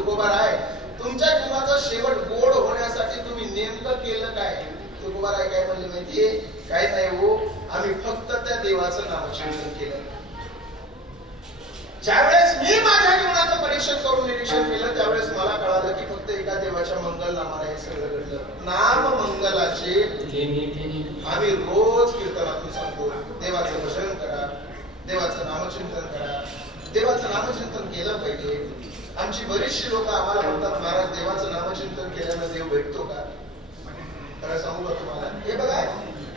तुकोबाराय, तुमच्या जीवनाचा शेवट गोड होण्यासाठी तुम्ही नेमकं केलं काय? तुकोबाराय काय म्हणले माहितीये? काय नाही हो, आम्ही फक्त त्या देवाचं नामचिंतन केलं. ज्यावेळेस मी माझ्या जीवनाचं परीक्षण करून निरीक्षण केलं, त्यावेळेस मला कळालं की फक्त एका देवाच्या मंगल नामाला हे सगळं घडलं. नाम मंगलाचे आम्ही रोज कीर्तनातून सांगतो, देवाचं भजन करा, देवाचं नामचिंतन करा, देवाचं नामचिंतन केलं पाहिजे. आमची बरीचशी लोक आम्हाला म्हणतात, महाराज देवाचं नामचिंतन केल्यानं देव भेटतो का? खरं सांगू का तुम्हाला? हे बघा,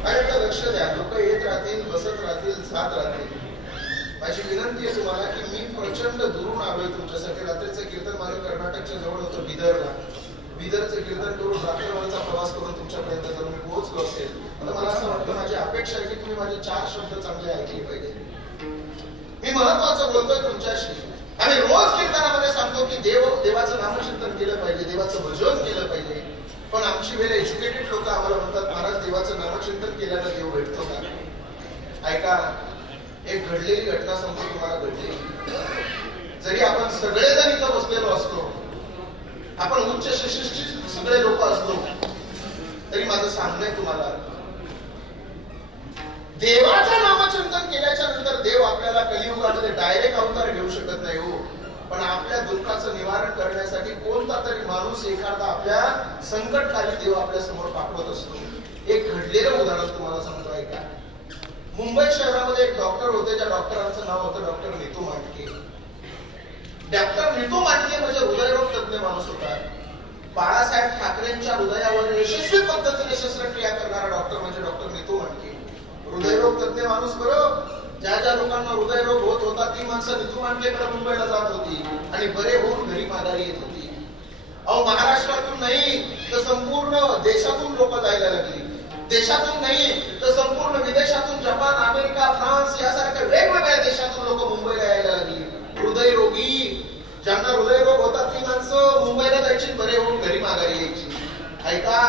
माझ्याकडे लक्ष द्या. लोक येत राहतील, बसत राहतील, जात राहतील. माझी विनंती आहे तुम्हाला की मी प्रचंड दुरून आलोय तुमच्यासाठी. रात्रीचं कीर्तन माझं कर्नाटकच्या जवळ होतं बिदरला. बिदरचं कीर्तन करून रात्रभरचा प्रवास करून तुमच्यापर्यंत जर मी पोहोचलो असेल तर मला असं वाटतं, माझी अपेक्षा आहे की तुम्ही माझे 4 शब्द चांगले ऐकले पाहिजे. मी महत्वाचं बोलतोय तुमच्याशी. आम्ही रोज कीर्तनामध्ये सांगतो की देवाचं नामचिंतन केलं पाहिजे, देवाचं भजन केलं पाहिजे. पण आमची वेळ एज्युकेटेड लोक आम्हाला म्हणतात, महाराज देवाचं नामचिंतन केल्यानं देव भेटतो का? ऐका, एक घडलेली घटना सांगतो तुम्हाला. घडली, जरी आपण सगळेजण इथं बसलेलो असलो, आपण उच्च शिक्षित सगळे लोक असलो, तरी माझं सांगणं आहे तुम्हाला, देवाचं नामचिंतन केल्याच्या नंतर देव आपल्याला कलियुगामध्ये डायरेक्ट अवतार घेऊ शकत नाही हो. पण आपल्या दुःखाचं निवारण करण्यासाठी कोणता तरी माणूस एखादा आपल्या संकटकाली देव आपल्या समोर पाठवत असतो. एक घडलेलं उदाहरण तुम्हाला सांगतो ऐका. मुंबई शहरामध्ये एक डॉक्टर होते, ज्या डॉक्टरांचं नाव होतं डॉक्टर नीतू मांडके. डॉक्टर नीतू मांडके म्हणजे हृदयरोग तज्ञ माणूस होता. बाळासाहेब ठाकरेंच्या हृदयावर यशस्वी पद्धतीने शस्त्रक्रिया करणारा डॉक्टर म्हणजे डॉक्टर नीतू मांडके. हृदयरोग तज्ञ माणूस. बरोबर, ज्या ज्या लोकांना हृदयरोग होत होता ती माणसं नीतू मांडकेकडे मुंबईला जात होती आणि बरे होऊन घरी माघारी येत होती. अहो, महाराष्ट्रातून नाही तर संपूर्ण देशातून लोक जायला लागली. देशातून नाही तर संपूर्ण विदेशातून, जपान, अमेरिका, फ्रान्स यासारख्या वेगवेगळ्या देशातून लोक मुंबईला यायला लागली. हृदयरोगी, ज्यांना हृदयरोग होता ती माणसं मुंबईला जायची, बरे होऊन घरी माघारी यायची. ऐका,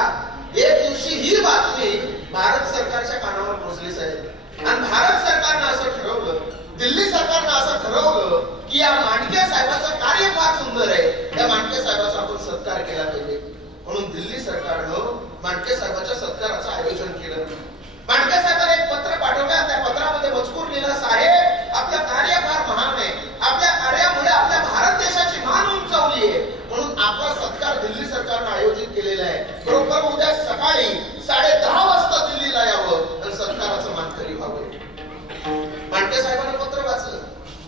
एक दिवशी ही बातमी भारत सरकारच्या कानावर पोहोचली साहेब. आणि भारत सरकारनं असं ठरवलं, दिल्ली सरकारनं असं ठरवलं की या मांडके साहेबाचं कार्य फार सुंदर आहे, त्या मांडके साहेबाचा आपण सत्कार केला पाहिजे. म्हणून दिल्ली सरकारनं मांडके साहेबाच्या सत्काराचं आयोजन केलं. मांडके साहेबांना एक पत्र पाठवलं. त्या पत्रामध्ये मजकूर लिहिला, साहेब आपलं कार्य फार महान आहे, आपल्या कार्यामुळे आपल्या भारत देशाची मान उंचावली आहे, म्हणून आपला सत्कार दिल्ली सरकारनं आयोजित केलेला आहे. बरोबर उद्या सकाळी 10:30 वाजता दिल्लीला यावं आणि सत्काराचं मानकरी व्हावं. मांडके साहेबांना पत्र वाचलं.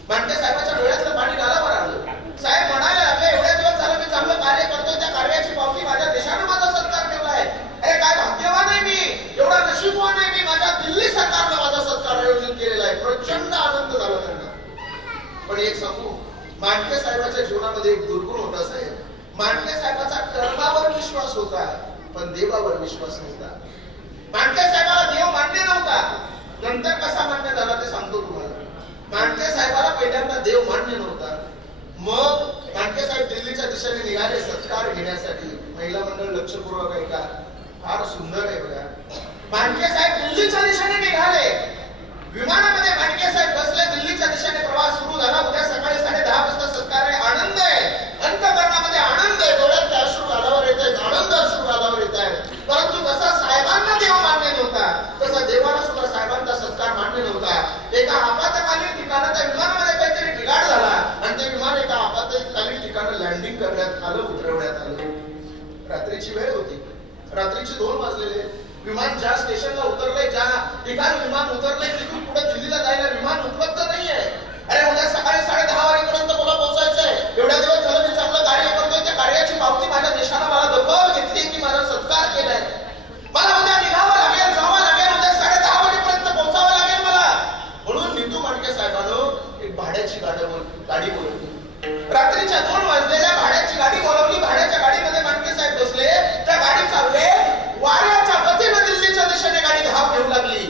मांडके साहेबाच्या डोळ्यातलं पाणी गालावर आलं. साहेब म्हणाले लागले, एवढ्या दिवस झालं मी चांगलं कार्य करतोय, त्या कार्याची पावती माझ्या देशाने माझा सत्कार केलाय. अरे काय भाग्यवान आहे मी, एवढा नशीबवान आहे मी, माझ्या दिल्ली सरकारनं माझा सत्कार आयोजित केलेला आहे. प्रचंड आनंद झाला त्यांना. पण एक सांगू, मांडके साहेबाच्या जीवनामध्ये एक दुर्गुण होता साहेब. मांडके साहेबाचा कर्मावर विश्वास होता पण देवावर विश्वास नव्हता. मांडके साहेबाला देव मान्य नव्हता. नंतर कसा मान्य झाला ते सांगतो तुम्हाला. मांडके साहेबाला पहिल्यांदा देव मान्य नव्हता. मग मांडके साहेब दिल्लीच्या दिशेने निघाले सत्कार घेण्यासाठी. महिला मंडळ लक्षपूर्वक ऐका, फार सुंदर आहे बघा. मांडके साहेब दिल्लीच्या दिशेने निघाले. विमानामध्ये मांडके साहेब बसले. दिल्लीच्या दिशेने प्रवास सुरू झाला. उद्या सकाळी 10:30 वाजता सत्कार आहे. आनंद आहे, अंतःकरणामध्ये आनंद आहे, डोळ्यात अश्रू गालावर येत आहेत, आनंद अश्रू गालावर येत आहेत. परंतु जसा साहेबांना देव मान्य नव्हता तसा देवाला सुद्धा साहेबांचा सत्कार मान्य नव्हता. एका आपत्कालीन ठिकाणी त्या विमानामध्ये काहीतरी बिघाड झाला आणि ते विमान एका आपत्कालीन ठिकाणी लँडिंग करण्यात आलं, उतरवण्यात आलं. रात्रीची वेळ होती, रात्रीचे 2 वाजलेले. विमान ज्या स्टेशनला उतरलंय, ज्या ठिकाणी विमान उतरलंय तिथून पुढे दिल्लीला जायला विमान उपलब्ध नाहीये. अरे उद्या सकाळी 10:30 वाजेपर्यंत मला पोहोचायचंय. एवढ्या दिवस झालं मी चांगलं कार्य करतोय, त्या कार्याची पावती माझ्या देशानं मला दखल घेतली की माझा सत्कार केलाय. मला उद्या निघावं लागेल, जावं लागेल, उद्या 10:30 वाजेपर्यंत पोहोचावं लागेल मला. म्हणून नीतू मांडके साहेबांनो एक भाड्याची गाडी बोलवली. रात्रीच्या 2 वाजलेल्या भाड्याची गाडी बोलवली. भाड्याच्या गाडीमध्ये मांडके साहेब बसले. त्या गाडी चालले. वाऱ्याच्या गतीने दिल्लीच्या दिशेने गाडी धाव घेऊ लागली.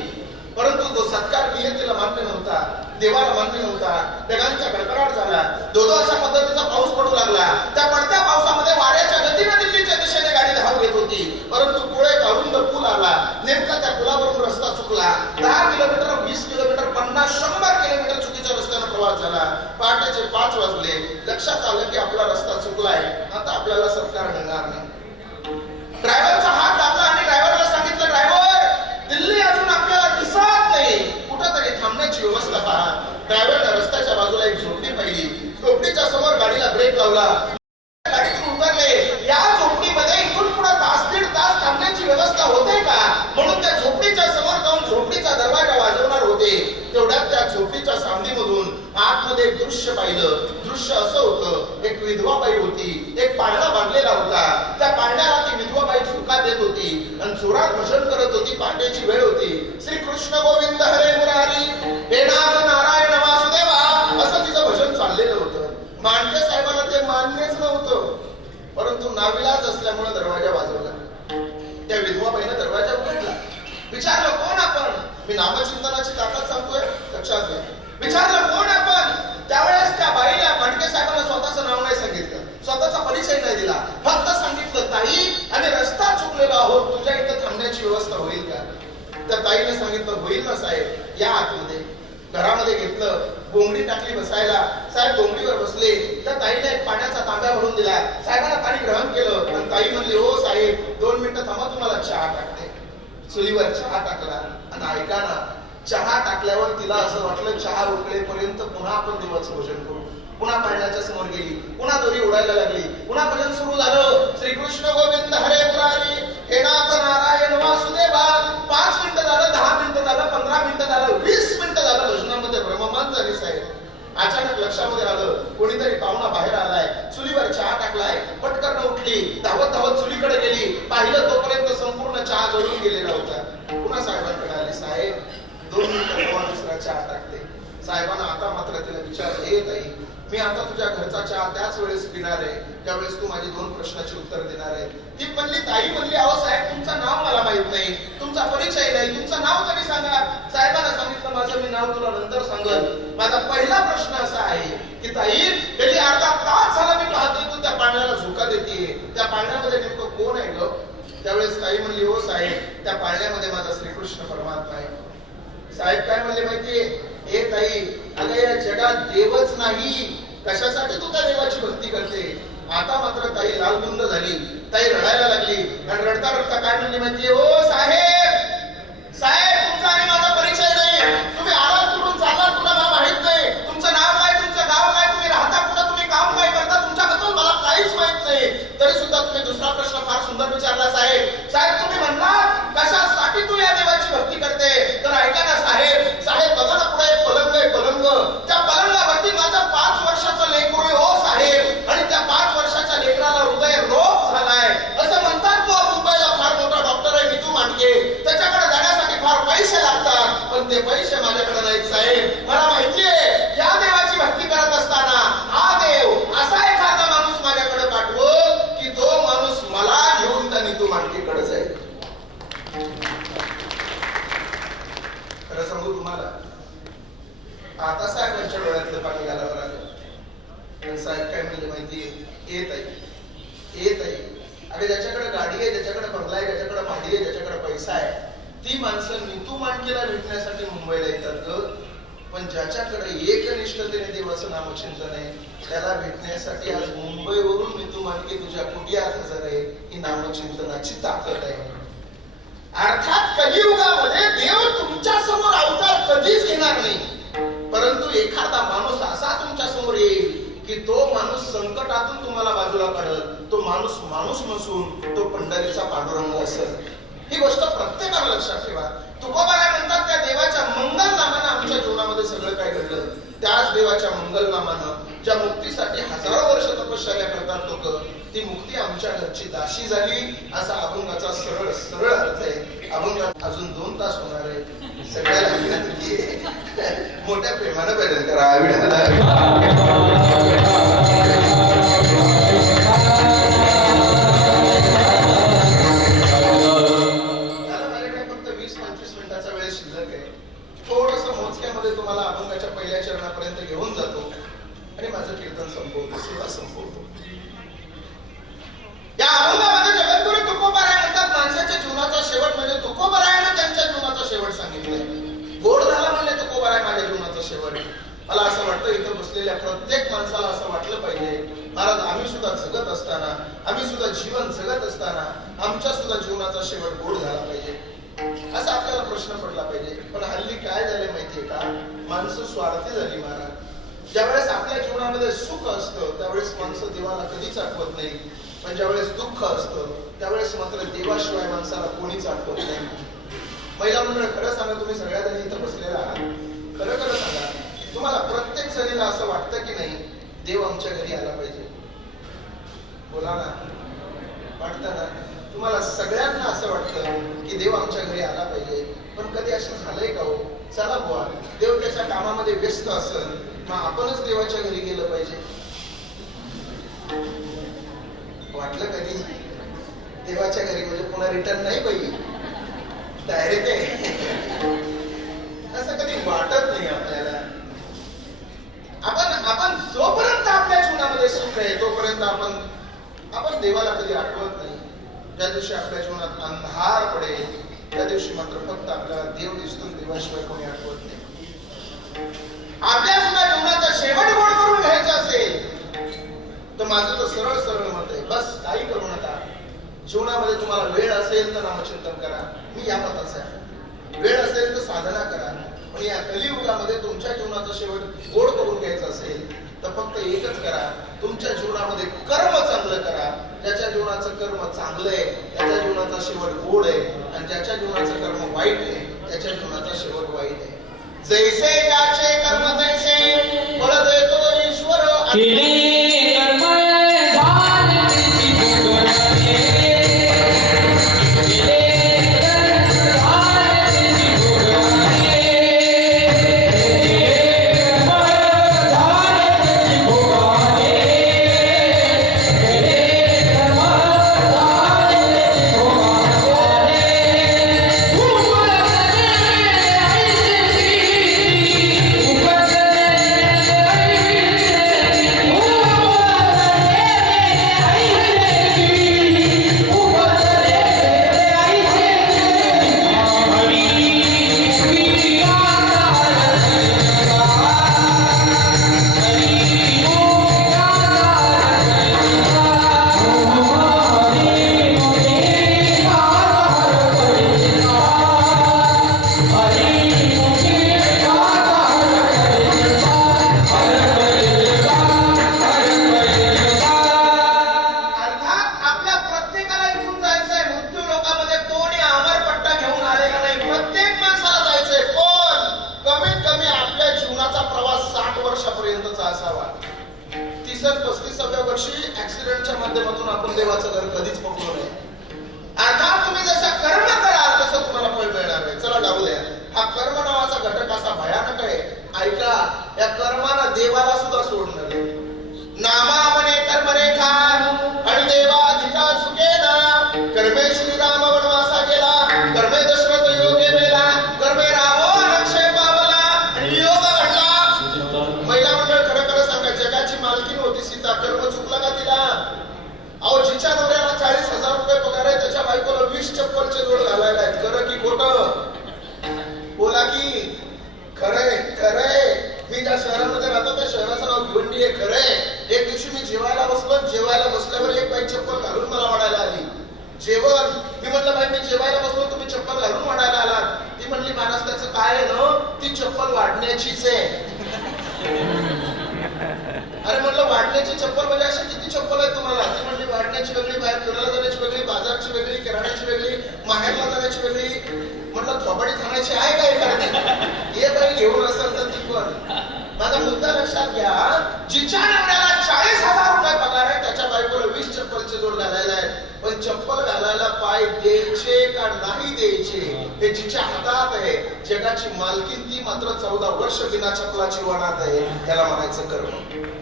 परंतु तो सत्कार नियतीला मान्य नव्हता, देवाला मान्य नव्हता. ढगांचा कडकडाट झाला. धोधो अशा पद्धतीचा पाऊस पडू लागला. त्या पडत्या पावसामध्ये वाऱ्याच्या गतीने दिल्लीच्या दिशेने गाडी धाव घेत होती. परंतु पुढे एक अरुंद पूल आला. नेमका त्या पुलावरून रस्ता चुकला. 10 किलोमीटर, 20 किलोमीटर, 50, 100 किलोमीटर चुकीच्या रस्त्याने प्रवास झाला. पहाटेचे 5 वाजले. लक्षात आलं की आपला रस्ता चुकलाय, आता आपल्याला सत्कार मिळणार नाही. ड्रायव्हरचा हात दाबला आणि ड्रायव्हरला सांगितलं, ड्रायव्हर दिल्ली अजून आपल्याला दिसत नाही, कुठंतरी थांबण्याची व्यवस्था पहा. ड्रायव्हरने रस्त्याच्या बाजूला एक झोपडी पाहिली, झोपडीच्या समोर गाडीला ब्रेक लावला, गाडीतून उतरले. या झोपडीमध्ये इथून पुढे तास दीड तास थांबण्याची व्यवस्था होते का, म्हणून त्या झोपडीच्या समोर जाऊन झोपडीचा दरवाजा वाजवणार होते. तेवढ्यात त्या झोपडीच्या सावलीमधून आतमध्ये एक दृश्य पाहिलं. दृश्य असं होतं, एक विधवा बाई होती, एक पाळणा बांधलेला होता. त्या पाळण्याला ती विधवा बाई झुका देत होती आणि जोरात भजन करत होती. पहाटेची वेळ होती. श्री कृष्ण गोविंद हरे मुरारी, हे नाथ नारायण वासुदेवा, असं तिचं भजन चाललेलं होतं. मांडके साहेबांना ते मान्यच नव्हतं, परंतु नाविलाज असल्यामुळे दरवाजा वाजवला. त्या विधवा बाईने दरवाजा उघडला. विचारलं, कोण आपण? मी नामचिंतनाची ताकद सांगतोय, लक्षात घ्या. विचारलं, कोण आपण? त्यावेळेस त्या बाईला मांडके साहेबांना स्वतःचं नाव नाही सांगितलं, स्वतःचा परिचय नाही दिला, फक्त सांगितलं, ताई आम्ही रस्ता चुकलेलो आहोत, तुझ्या इथं थांबण्याची व्यवस्था होईल का? त्या ताईने सांगितलं, होईल ना साहेब, या आतमध्ये. घरामध्ये घेतलं, बोंगडी टाकली बसायला. साहेब बोंगडीवर बसले. त्या ताईने एक पाण्याचा तांब्या भरून दिला. साहेबांना पाणी ग्रहण केलं आणि ताई म्हणली, हो साहेब 2 मिनिटं थांबा, तुम्हाला चहा टाकते. चुलीवर चहा टाकला आणि ऐका ना, चहा टाकल्यावर तिला असं वाटलं, चहा उकळेपर्यंत पुन्हा आपण देवाचं भजन करू. पुन्हा पाळण्याच्या समोर गेली, पुन्हा दोरी उडायला लागली, पुन्हा भजन सुरू झालं. श्रीकृष्ण गोविंद हरे मुरारी, हे नाथ नारायण वासुदेवा. 5 मिनिटं झालं, 10 मिनिटं झालं, 15 मिनिटं झालं, 20 मिनिटं झालं. भजनामध्ये ब्रह्ममान झाली साहेब. अचानक लक्षामध्ये आलं, कोणीतरी पाहुणा बाहेर आलाय, चुलीवर चहा टाकलाय. पटकन उठली, धावत धावत चुलीकडे गेली. पाहिलं तोपर्यंत संपूर्ण चहा जळून गेलेला होता. पुन्हा साहेबांकडे आली, साहेब 2 मिनिटं दुसरा चहा टाकते. साहेबांना आता मात्र तिला विचारलं, हे ताई, मी आता तुझ्या घरचा चहा त्याच वेळेस पिणार आहे त्यावेळेस तू माझी 2 प्रश्नाची उत्तर देणार आहे. ती म्हणली, ताई म्हणली, अहो साहेब तुमचं नाव मला माहित नाही, तुमचा परिचय नाही, तुमचं नाव तरी सांगा. साहेबांना सांगितलं, माझं मी नाव तुला नंतर सांगल. माझा पहिला प्रश्न असा आहे की ताई, गेली अर्धा तास झाला मी पाहतोय तू त्या पाळण्याला झोका देतीये, त्या पाळण्यामध्ये नेमकं कोण आहे ग? त्यावेळेस ताई म्हणली, हो साहेब त्या पाळण्यामध्ये माझा श्रीकृष्ण परमात्मा आहे. साहेब काय म्हणले माहितीये, हे ताई, अगं या जगात देवच नाही, कशासाठी तू त्या देवाची भक्ती करते? आता मात्र ताई लालगुंद झाली, ताई रडायला लागली आणि रडता रडता काय म्हणली माहितीये, ओ साहेब, साहेब तुमचा आणि माझा परिचय नाही, तुम्ही आलात कुठून, चाललात कुठं मला माहित नाही, तुमचं नाव काय, तुमचं गाव काय, तुम्ही राहता कुठं, तुम्ही काम काय करता, तुमच्याबद्दल मला काहीच माहित नाही. तरी सुद्धा तुम्ही दुसरा प्रश्न फार सुंदर विचारला साहेब. साहेब तुम्ही म्हणला कशासाठी तू या देवाची भक्ती करते, तर ऐका ना साहेब, साहेब बघा ना पुढे पलंग आहे, पलंग, त्या पलंगावरती माझं 5 वर्षाचं लेकरू आहे हो साहेब, आणि त्या 5 वर्षाच्या लेकराला हृदय रोग झालाय. असं म्हणतात तो मुंबईला फार मोठा डॉक्टर आहे मितू मांडके, त्याच्याकडे जाण्यासाठी फार पैसे लागतात, पण ते पैसे माझ्याकडे नाहीत साहेब. मला माहितीये या देवाची भक्ती करत असताना हा देव असा एखादा माणूस माझ्याकडे पाठवो की तो माणूस मला घेऊन त्या मितू मांडकेकडे जाईल. खरं सांगू तुम्हाला, आता साहेबांच्या डोळ्यातलं पाणी गालावर आलं. साहेब काय म्हणले माहितीये, येत आहे, अरे ज्याच्याकडे गाडी आहे, ज्याच्याकडे बंगला आहे, ज्याच्याकडे भाडी आहे, ज्याच्याकडे पैसा आहे, ती माणसं मितू मांडकेला भेटण्यासाठी मुंबईला येतात ग. पण ज्याच्याकडे एकनिष्ठतेने देवाचं नामचिंतन आहे, त्याला भेटण्यासाठी आज मुंबईवरून मितू मांडके तुझ्या कुटियात हजर आहे. ही नामचिंतनाची ताकद आहे. अर्थात कलियुगामध्ये देव तुमच्या समोर अवतार कधीच घेणार नाही, परंतु एखादा माणूस असा तुमच्या समोर येईल की तो माणूस संकटातून तुम्हाला बाजूला काढेल. तो माणूस माणूस नसून तो पंढरीचा पांडुरंग असेल. ही गोष्ट प्रत्येकाला लक्षात ठेवा. तुकोबाराय म्हणतात, त्या देवाच्या मंगल नामानं आमच्या जीवनामध्ये सगळं काय घडलं. त्याच देवाच्या मंगल नामानं ज्या मुक्तीसाठी हजारो वर्ष तपश्चर्या करतात लोक, ती मुक्ती आमच्या घरची दाशी झाली. असा अभंगाचा सरळ सरळ अर्थ आहे. अभंगात अजून 2 तास होणार आहे. सगळ्याला विनंती आहे, मोठ्या प्रेमानं भजन करा. तुम्हाला अभंगाच्या पहिल्या चरणापर्यंत घेऊन जातो आणि माझं कीर्तन संपवतो, सेवा संपवतो. या अभंगामध्ये जगद्गुरु तुकोबाराय म्हणतात, माणसाच्या जीवनाचा शेवट म्हणजे तुकोबारायाने त्यांच्या जीवनाचा शेवट सांगितलाय. गोड झाला म्हणजे तुकोबाराय माझ्या जीवनाचा शेवट. मला असं वाटतं इथं बसलेल्या प्रत्येक माणसाला असं वाटलं पाहिजे सुद्धा जगत असताना, आम्ही सुद्धा जीवन जगत असताना आमच्या सुद्धा जीवनाचा शेवट गोड झाला पाहिजे, असा आपल्याला प्रश्न पडला पाहिजे. पण हल्ली काय झाले माहितीये का, माणसं स्वार्थी झाली महाराज. ज्यावेळेस आपल्या जीवनामध्ये सुख असतं त्यावेळेस माणसं देवाला कधीच आठवत नाही, पण ज्यावेळेस दुःख असतं त्यावेळेस मात्र देवाशिवाय माणसाला कोणीच आठवत नाही. महिला मंडळ, खरं सांगा, तुम्ही सगळ्या जणी इथं बसलेला आहात, खरं खरं सांगा, तुम्हाला प्रत्येक जणीला असं वाटतं की नाही देव आमच्या घरी आला पाहिजे? बोला ना, वाटतं ना? तुम्हाला सगळ्यांना असं वाटतं की देव आमच्या घरी आला पाहिजे. पण कधी असं झालंय का हो? चला बुवा, देव त्याच्या कामामध्ये व्यस्त असेल, मग आपणच देवाच्या घरी गेलं पाहिजे. वाटलं कधी देवाच्या घरी म्हणजे पुन्हा रिटर्न नाही पाहिजे, डायरेक्ट आहे? असं कधी वाटत नाही आपल्याला. आपण जोपर्यंत आपल्या जीवनामध्ये सुख आहे तोपर्यंत आपण देवाला कधी आठवत नाही. ज्या दिवशी आपल्या जीवनात अंधार पडेल त्या दिवशी मात्र फक्त आपल्याला देव दिसतो, देवाशिवाय कोणी आठवत नाही. आपल्या सुद्धा जीवनाचा शेवट गोड करून घ्यायचा असेल तर माझं तर सरळ सरळ मत आहे, बस काही करू नका. जीवनामध्ये तुम्हाला वेळ असेल तर नामचिंतन करा, मी या मताचा आहे. वेळ असेल तर साधना करा. पण या कलियुगामध्ये तुमच्या जीवनाचा शेवट गोड करून घ्यायचा असेल तर फक्त एकच करा, तुमच्या जीवनामध्ये कर्म चांगलं करा. ज्याच्या जीवनाचं कर्म चांगलं आहे त्याच्या जीवनाचा शेवट गोड आहे, आणि ज्याच्या जीवनाचं कर्म वाईट आहे त्याच्या जीवनाचा शेवट वाईट आहे. जैसे ज्याचे कर्म तैसे फळ देतो ईश्वर. देवाचं घर कधीच पकडू नये. अर्थात तुम्ही जसं कर्म कराल तसं तुम्हाला फळ मिळणार आहे. चला डावू द्या. हा कर्म नावाचा घटक असा भयानक आहे. ऐका, या कर्मानं देवाला सुद्धा सोडणार आहे. नामा म्हणे कर्म रेखा आणि देवा अधिका चुकेना. कर्मे श्रीराम वनवासा गेला, कर्मे दशरथ योगे मेला, कर्मे रावण अक्षय पावला आणि योग घडला. महिला मंडळ, खरं खरं सांगा, जगाची मालकीण होती सीता, कर्म चुकला का तिला? अहो, जिच्या नवऱ्याला 40,000 रुपये पगार आहे त्याच्या बायकोला 20 चप्पलचे जोड घालायला आहेत. खरं की खोटं? बोला की खरंय. खरंय. मी ज्या शहरामध्ये राहतो त्या शहराचं नाव भिवंडी आहे. खरंय. एक दिवशी मी जेवायला बसलो, जेवायला बसल्यावर एक बाई चप्पल घालून मला वाढायला आली. जेवण, मी म्हटलं बाई मी जेवायला बसलो, तुम्ही चप्पल घालून वाढायला आलात? ती म्हणली महाराज त्याचं काय आहे ना, ती चप्पल वाढण्याचीच आहे. अरे म्हटलं वाढण्याची चप्पल म्हणजे अशा किती चप्पल आहे तुम्हाला? ती म्हणली वाढण्याची वेगळी, बाहेर फिरायला जाण्याची वेगळी, बाजारची वेगळी, किराण्याची वेगळी, माहेरला जाण्याची वेगळी. म्हटलं थोबाडी थाण्याची आहे काय एखादी? ये बाई घेऊन असेल तर ती पण. माझा मुद्दा लक्षात घ्या, जिच्या नवऱ्याला 40,000 रुपये पगार आहे त्याच्या बायकोला 20 चप्पलचे जोड घालायला आहे. पण चप्पल घालायला पाय द्यायचे का नाही द्यायचे हे जिच्या हातात आहे. जगाची मालकीन ती मात्र 14 वर्ष बिना चप्पलाची वनात आहे. त्याला म्हणायचं कर्म.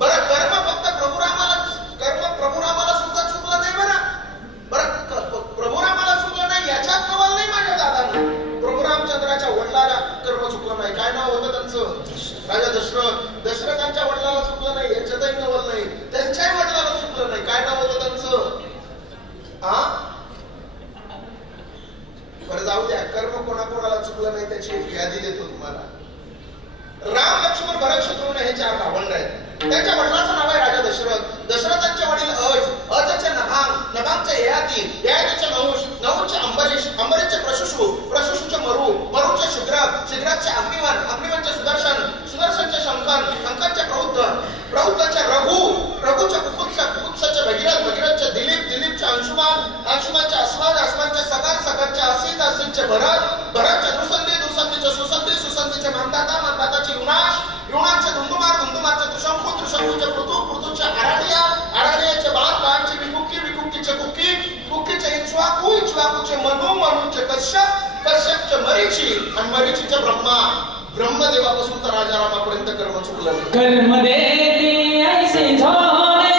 बरं, कर्म फक्त प्रभुरामाला सुद्धा चुकलं नाही. बरं, प्रभुरामाला चुकलं नाही याच्यात नवल नाही माझ्या दादानं. प्रभू रामचंद्राच्या वडिलाला कर्म चुकलं नाही. काय नाव होतं त्यांचं? राजा दशरथ. दशरथांच्या वडिलाला चुकलं नाही याच्यातही नवल नाही. त्यांच्याही वडिलाला चुकलं नाही. काय नाव होतं त्यांचं? बरं, जाऊ द्या. कर्म कोणाकोणाला चुकलं नाही त्याची एक यादी देतो तुम्हाला. राम, लक्ष्मण, भरत, शत्रुघ्न हे 4 भावंड आहेत. त्यांच्या वडिलाचं नाव आहे राजा दशरथ. दशरथांच्या ब्रह्मांचे ययातीचे नहुष, नहुषचे अंबरीष, अंबरीषचे प्रशुषु, प्रशुषुचे मरु, मरुचे शुद्रक, शुद्रकचे अग्निवन, अग्निवनचे सुदर्शन, सुदर्शनचे शंकर, शंकरचे प्रौद्ध, प्रौद्धचे रघु, रघुचे कुकुत्स, कुकुत्सचे भगीरथ, भगीरथचे दिलीप, दिलीपचे अंशुमान, अंशुमानचे अस्वाद, अस्वानचे सगर, सगरचे असित, असितचे भरत, भरतचे दुसंधी, दुसंधीचे सुसंधी, सुसंधीचे मानदाता, मानदाताचे युनाश, युनाचे धुंदुमार, धुंदुमारचे त्रिशंकू, त्रिशंकूचे पृथु, पृथूचे आराडिया, आराडियाचे बाण, बाणचे विकुक्की, विकुक्कीचे कुक्की, कुक्कीचे इक्ष्वाकू, इक्ष्वाकूचे मनु, मनुचे कश्यप, कश्यपचे मरीची आणि मरीचीचे ब्रह्मा. ब्रह्मदेवापासून तर राजा रामापर्यंत कर्म चुकलं. कर्म देती ऐसे झाले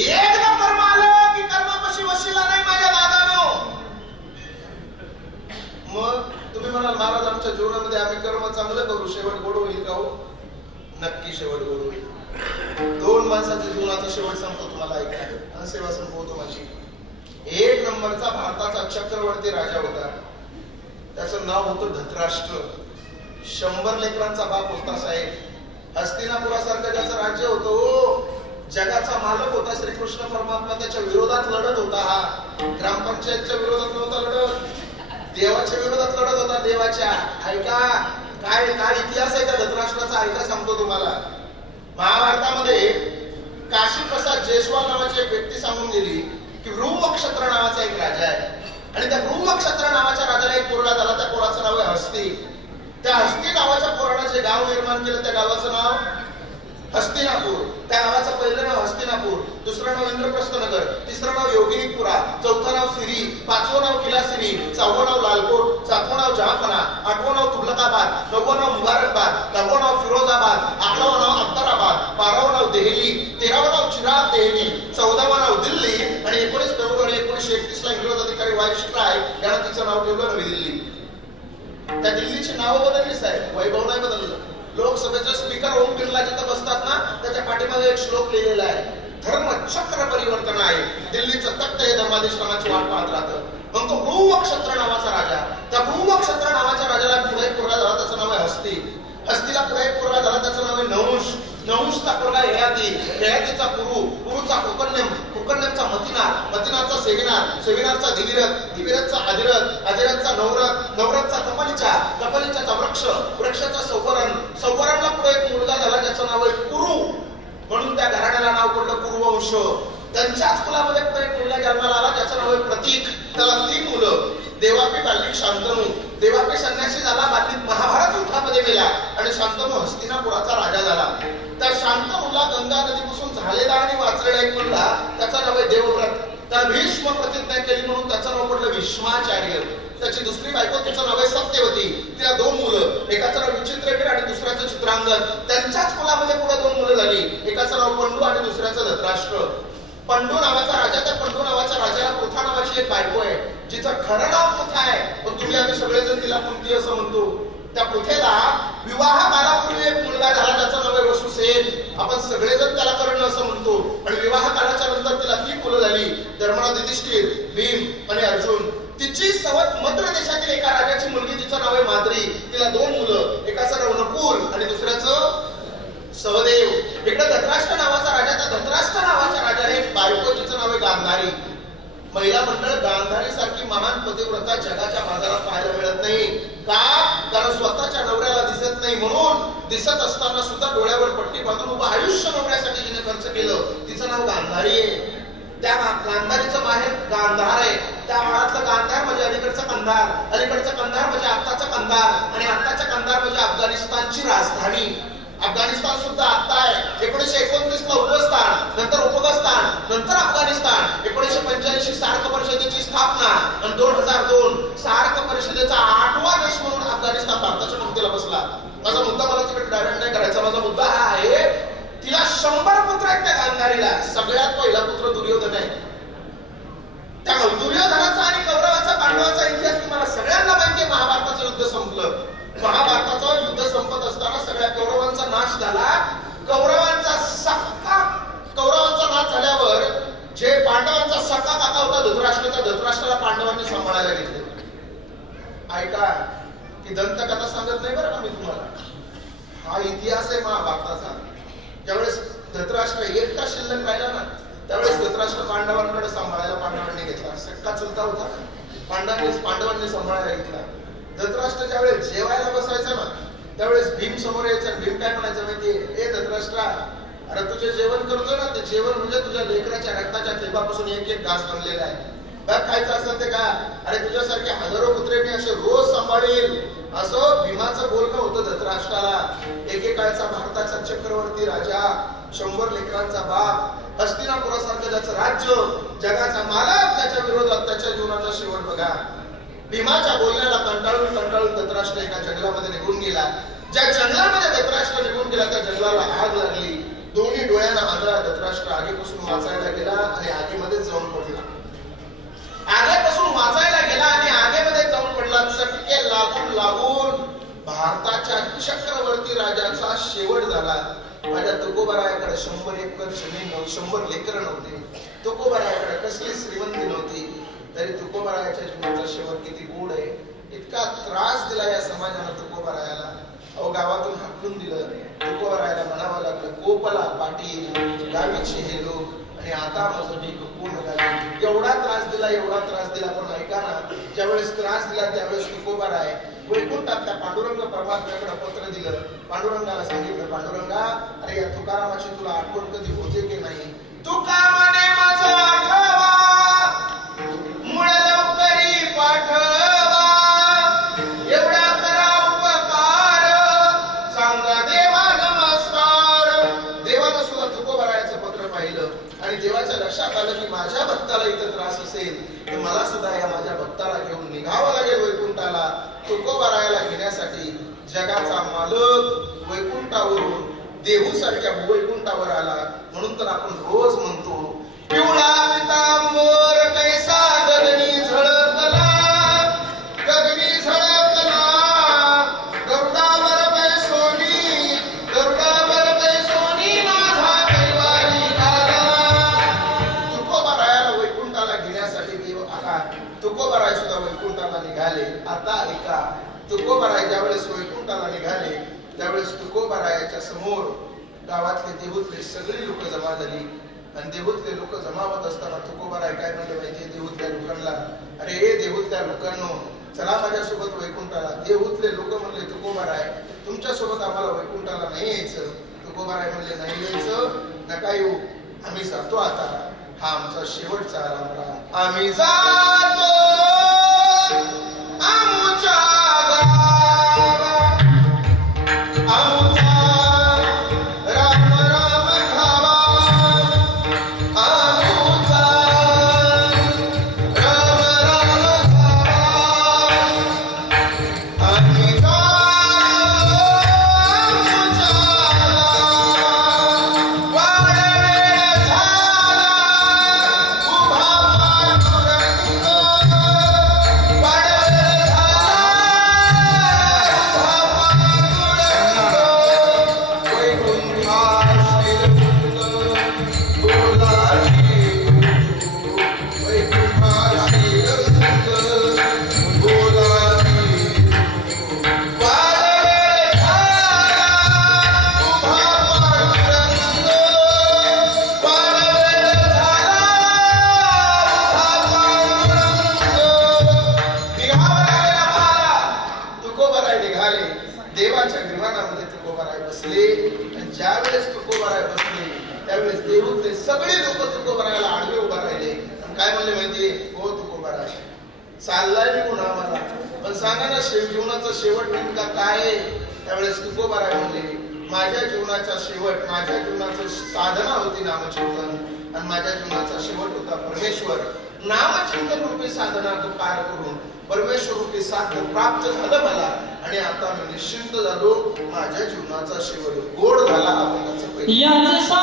एकदा कर्म आलं की कर्मापाशी वशिला नाही माझ्या दादानो. मग तुम्ही म्हणाल महाराज आमच्या जीवनामध्ये आम्ही कर्म चांगलं करू शेवट गोड होईल का हो? नक्की शेवट गोड होईल. दोन माणसाच्या जीवनाचा शेवट सांगतो तुम्हाला ऐका आणि सेवा संपवतो माझी. एक नंबरचा भारताचा चक्रवर्ती राजा होता. त्याचं नाव होतं धृतराष्ट्र. 100 लेकरांचा बाप होता साहेब. हस्तिनापुरासारखं ज्याचं राज्य होतं, जगाचा मालक होता. श्रीकृष्ण परमात्मा त्याच्या विरोधात लढत होता. हा ग्रामपंचायतच्या विरोधात नव्हता लढत, देवाच्या विरोधात लढत होता. देवाच्या ऐका काय काय इतिहास आहे त्या धृतराष्ट्राचा ऐका सांगतो तुम्हाला. महाभारतामध्ये काशी प्रसाद जयस्वाल नावाची एक व्यक्ती सांगून गेली की वृवक्षत्र नावाचा एक राजा आहे आणि त्या वृवक्षत्र नावाच्या राजाला एक पोरगा झाला. त्या पोराचं नाव आहे हस्ती. त्या हस्ती नावाच्या पोरानं जे गाव निर्माण केलं त्या गावाचं नाव हस्तिनापूर. त्या गावाचं पहिलं नाव हस्तिनापूर, दुसरं नाव इंद्रप्रस्थनगर, तिसरं नाव योगिनीपुरा, चौथं नाव सिरी, पाचवं नाव किलासिरी, सहावं नाव लालकोट, सातवं नाव जहांखाना, आठवं नाव तुगलकाबाद, नववं नाव मुबारकबाद, दहावं नाव फिरोजाबाद, 11वं नाव अख्तराबाद, 12वं नाव देहली, 13वं नाव चिराग देहली, 14वं नाव दिल्ली आणि 19 फेब्रुवारी 1931 ला इंग्रज अधिकारी व्हाईसराय यानं तिचं नाव ठेवलं नवी दिल्ली. त्या दिल्लीची नावं बदलली साहेब, वैभव नाही बदललं. लोकसभेचे स्पीकर ओम बिर्ला जिथं बसतात ना त्याच्या पाठीमागे एक श्लोक लिहिलेला आहे, धर्मचक्र परिवर्तन आहे. दिल्लीचं तख्त हे धर्माधिष्ठानाची वाट पाहत राहतं. मग तो भृवक्षत्र नावाचा राजा, त्या भृवक्षत्र नावाच्या राजाला पुढे एक पोरगा झाला त्याचं नाव आहे हस्ती. हस्तीला पुढे एक पोरगा झाला त्याचं नाव आहे नहुष. नहुषचा पोरगा ययाती, ययातीचा पुरु, पुरुचा कुकन्यम, कुकन्यमचा मतिनार, मतिनारचा सेविनार, सेविनारचा दिविरथ, दिविरथचा अधिरथ, अधिरथचा नवरथ, नवरथचा कपालीचा, कपालीचा वृक्ष, वृक्षाचा सौवरण, सौवरणला पुढे एक मुलगा झाला ज्याचं नाव आहे कुरु. म्हणून त्या घराण्याला नाव पडलं कुरुवंश. त्यांच्याच कुलामध्ये पुढे एक मुलगा जन्माला आला ज्याचं नाव आहे प्रतीक. त्याला 3 मुलं, देवापी, बाल्मिक, शांतनू. देवापी संन्यासी झाला, बाल्मिक महाभारत युद्धामध्ये गेला आणि शांतनू हस्तिनापुराचा राजा झाला. त्या शांतनूला गंगा नदीपासून झालेला आणि वाचलेला एक मुलगा त्याचं नाव आहे देवव्रत. त्या भीष्म प्रतिज्ञा केली म्हणून त्याचं नाव पडलं भीष्माचार्य. त्याची दुसरी बायको तिचं नाव आहे सत्यवती. तिला 2 मुलं, एकाचं नाव विचित्रवीर आणि दुसऱ्याचं चित्रांगद. त्यांच्याच कुलामध्ये पुढे 2 मुलं झाली, एकाचं नाव पंडू आणि दुसऱ्याचं धृतराष्ट्र. पंडू नावाचा राजा, त्या पंडू नावाच्या राजाला पृथा नावाची एक बायको आहे जिचं खरं नाव पृथा आहे, पण तुम्ही आम्ही सगळेजण तिला कुंती असं म्हणतो. त्या पृथेला विवाह कालापूर्वी एक मुलगा झाला ज्याचं नाव आहे वसुसेन. आपण सगळेजण त्याला कर्ण असं म्हणतो. आणि विवाह कालाच्या नंतर तिला 3 मुलं झाली, धर्मराज युधिष्ठिर, भीम आणि अर्जुन. तिची सवत मद्र देशातील एका राजाची मुलगी जिचं नाव आहे माद्री. तिला 2 मुलं, एकाचं नाव नकुल आणि दुसऱ्याचं सहदेव. इकडे धृतराष्ट्र नावाचा राजा, त्या धृतराष्ट्र नावाच्या राजाने एक बायको जिचं नाव आहे गांधारी. महिला मंडळ गांधारी सारखी महान पतिव्रता जगाच्या बाजारात पाहायला मिळत नाही. का? कारण स्वतःच्या नवऱ्याला दिसत नाही म्हणून दिसत असताना सुद्धा डोळ्यावर पट्टी बांधून उभं आयुष्य नवऱ्यासाठी जिने खर्च केलं तिचं नाव गांधारी आहे. त्या गांधारीचं माहेर गांधार आहे. त्या काळातलं गांधार म्हणजे अलीकडचं कंधार, अलीकडचं कंधार म्हणजे आत्ताचं कंधार आणि आत्ताचं कंधार म्हणजे अफगाणिस्तानची राजधानी. अफगाणिस्तान सुद्धा आता आहे. 1929 ला उपस्थान, नंतर उपगस्तान, नंतर अफगाणिस्तान. 1985 सार्क परिषदेची स्थापना आणि 2002 सार्क परिषदेचा 8वा देश म्हणून अफगाणिस्तान भारताच्या पंक्तीला बसला. माझा मुद्दा मला तिकडे डायरेक्ट नाही करायचा. माझा मुद्दा हा आहे, तिला 100 पुत्र आहेत त्या गांधारीला. सगळ्यात पहिला पुत्र दुर्योधन आहे. त्या दुर्योधनाचा आणि कौरवाचा पांडवाचा इतिहास तुम्हाला सगळ्यांना माहिती आहे. महाभारताचं युद्ध संपलं. महाभारताचं युद्ध संपत असताना सगळ्या कौरवांचा नाश झाला. कौरवांचा नाश झाल्यावर जे पांडवांचा सख्खा काका होता धृतराष्ट्र, त्या धृतराष्ट्राला पांडवांनी सांभाळायला घेतले. ऐका, ती दंतकथा सांगत नाही बरं का मी तुम्हाला, हा इतिहास आहे महाभारताचा. ज्यावेळेस धृतराष्ट्र एकटा शिल्लक राहिला ना, त्यावेळेस धृतराष्ट्र पांडवांकडे सांभाळायला पांडवांनी घेतला. सक्का चुलता होता ना, पांडवांनी सांभाळायला घेतला. धृतराष्ट्र ज्यावेळेस जेवायला बसायचा ना, त्यावेळेस भीम समोर यायचा. भीम काय म्हणायचं माहितीये, ए धृतराष्ट्रा, अरे तुझे जेवण करतो ना, ते जेवण म्हणजे तुझ्या लेकराच्या रक्ताच्या थेंबापासून एक एक घास बनलेला आहे. बघ खायचं असेल ते का, अरे तुझ्यासारखे हजारो कुत्रे मी असे रोज सांभाळेल, असं भीमाचं बोलणं होतं धृतराष्ट्राला. एकेकाळचा भारताचा चक्रवर्ती राजा, 100 लेकरांचा बाप, हस्तिनापुरासारखं ज्याचं राज्य, जगाचा मालक, त्याच्या विरोधात त्याच्या जीवनाचा शेवट बघा. भीमाच्या बोलण्याला कंटाळून धृतराष्ट्र एका जंगलामध्ये निघून गेला. ज्या जंगलामध्ये धृतराष्ट्र निघून गेला त्या जंगलाला आग लागली. दोन्ही डोळ्यांना आंधळा धृतराष्ट्र आगीपासून वाचायला गेला आणि आगीमध्ये जाऊन पडला. आगीपासून वाचायला गेला आणि आगीमध्ये जाऊन पडला. चटके लागून भारताच्या चक्रवर्ती राजाचा शेवट झाला. माझ्या तुकोबारायाकडे 100 एकर जमीन नव्हती, 100 लेकरं नव्हती. तुकोबारायाकडे कसली श्रीमंती नव्हती, तरी तुकोबारायाच्या जीवनाचा शेवट किती गोड आहे. इतका त्रास दिला या समाजानं तुकोबारायाला. अहो गावातून हाकलून दिलं. तुकोबारायाला म्हणावं लागलं, गोपाला पाटील गावीचे हे लोक, आणि आता माझं मी पूर्ण गावी. एवढा त्रास दिला. पण ऐका ना, ज्यावेळेस त्रास दिला त्यावेळेस तुकोबाराय वैकुंठात त्या पांडुरंग परमात्म्याकडे पत्र दिलं. पांडुरंगाला सांगितलं, पांडुरंगा, अरे या तुकारामाची तुला आठवण कधी होते की नाही? तुका म्हणे माझं आठवा, मूळ लवकरी पाठवा, एवढा करा उपकार, सांगा देवा नमस्कार. देवानं सुद्धा तुकोबारायाचं पत्र पाहिलं आणि देवाच्या लक्षात आलं की माझ्या भक्ताला इथं त्रास असेल तर मला सुद्धा या माझ्या भक्ताला घेऊन निघावं लागेल वैकुंठाला. तुकोबारायाला घेण्यासाठी जगाचा मालक वैकुंठावरून देहूसारख्या वैकुंठावर आला. म्हणून तर आपण रोज म्हणतो, पिवळा पितांबर कैसा गगनी झळकला, गगनी झळकला, गरुडावर बैसोनी, गरुडावर बैसोनी माझा कैवारी आला. तुकोबारायाला वैकुंठाला घेण्यासाठी देव आला. तुकोबाराय सुद्धा वैकुंठाला निघाले. आता ऐका, तुकोबाराय ज्यावेळेस वैकुंठाला निघाले त्यावेळेस तुकोबारायाच्या समोर गावातले देहूतले सगळे लोक जमा झाली. आणि देहूतले लोक जमा होत असताना तुकोबाराय काय म्हणले माहिती, देहूतल्या लोकांना, अरे हे देहूतल्या लोकांनो, चला माझ्यासोबत वैकुंठाला. देहूतले लोक म्हणले, तुकोबाराय तुमच्या सोबत आम्हाला वैकुंठाला नाही यायचं. तुकोबाराय म्हणले, नाही यायचं, नका येऊ, आम्ही जातो आता, हा आमचा शेवटचा राम. आम्ही जातो आमच्या गावा, आमचा राम राम घावा, आमचा राम राम घावा. आम्ही जातो आमच्या गावा, वाडवे झाला उभा पांडुरंग, वाडवे झाला उभा पांडुरंग, वैकुंठाशी रंग बोलावी, वैकुंठाशी रंग बोलावी. वाडवे झाला उभा पांडुरंग, वाडवे झाला उभा पांडुरंग. निघावं लागेल आम्हाला. तुकोबाराय निघाले. देवाच्या विमानामध्ये तुकोबाराय बसले. आणि ज्यावेळेस तुकोबाराय बसले त्यावेळेस देहूतले सगळे लोक तुकोबारायला आडवे उभा राहिले. आणि काय म्हणले माहितीये, हो तुकोबाराय चाललाय निघून आम्हाला, पण सांगा ना जीवनाचा शेवट नेमका काय आहे? त्यावेळेस तुकोबाराय म्हणले, माझ्या जीवनाचा शेवट, माझ्या जीवनाचं साधना होती नामचिंतन, आणि माझ्या जीवनाचा शेवट होता परमेश्वर. नामचिंतन रूपी साधना तो पार करून परमेश्वर रूपी साध्य प्राप्त झालं मला, आणि आता समाधान निश्चिंत झालो. माझ्या जीवनाचा शेवट गोड झाला. आनंदाचा पैसा याच्यासाठी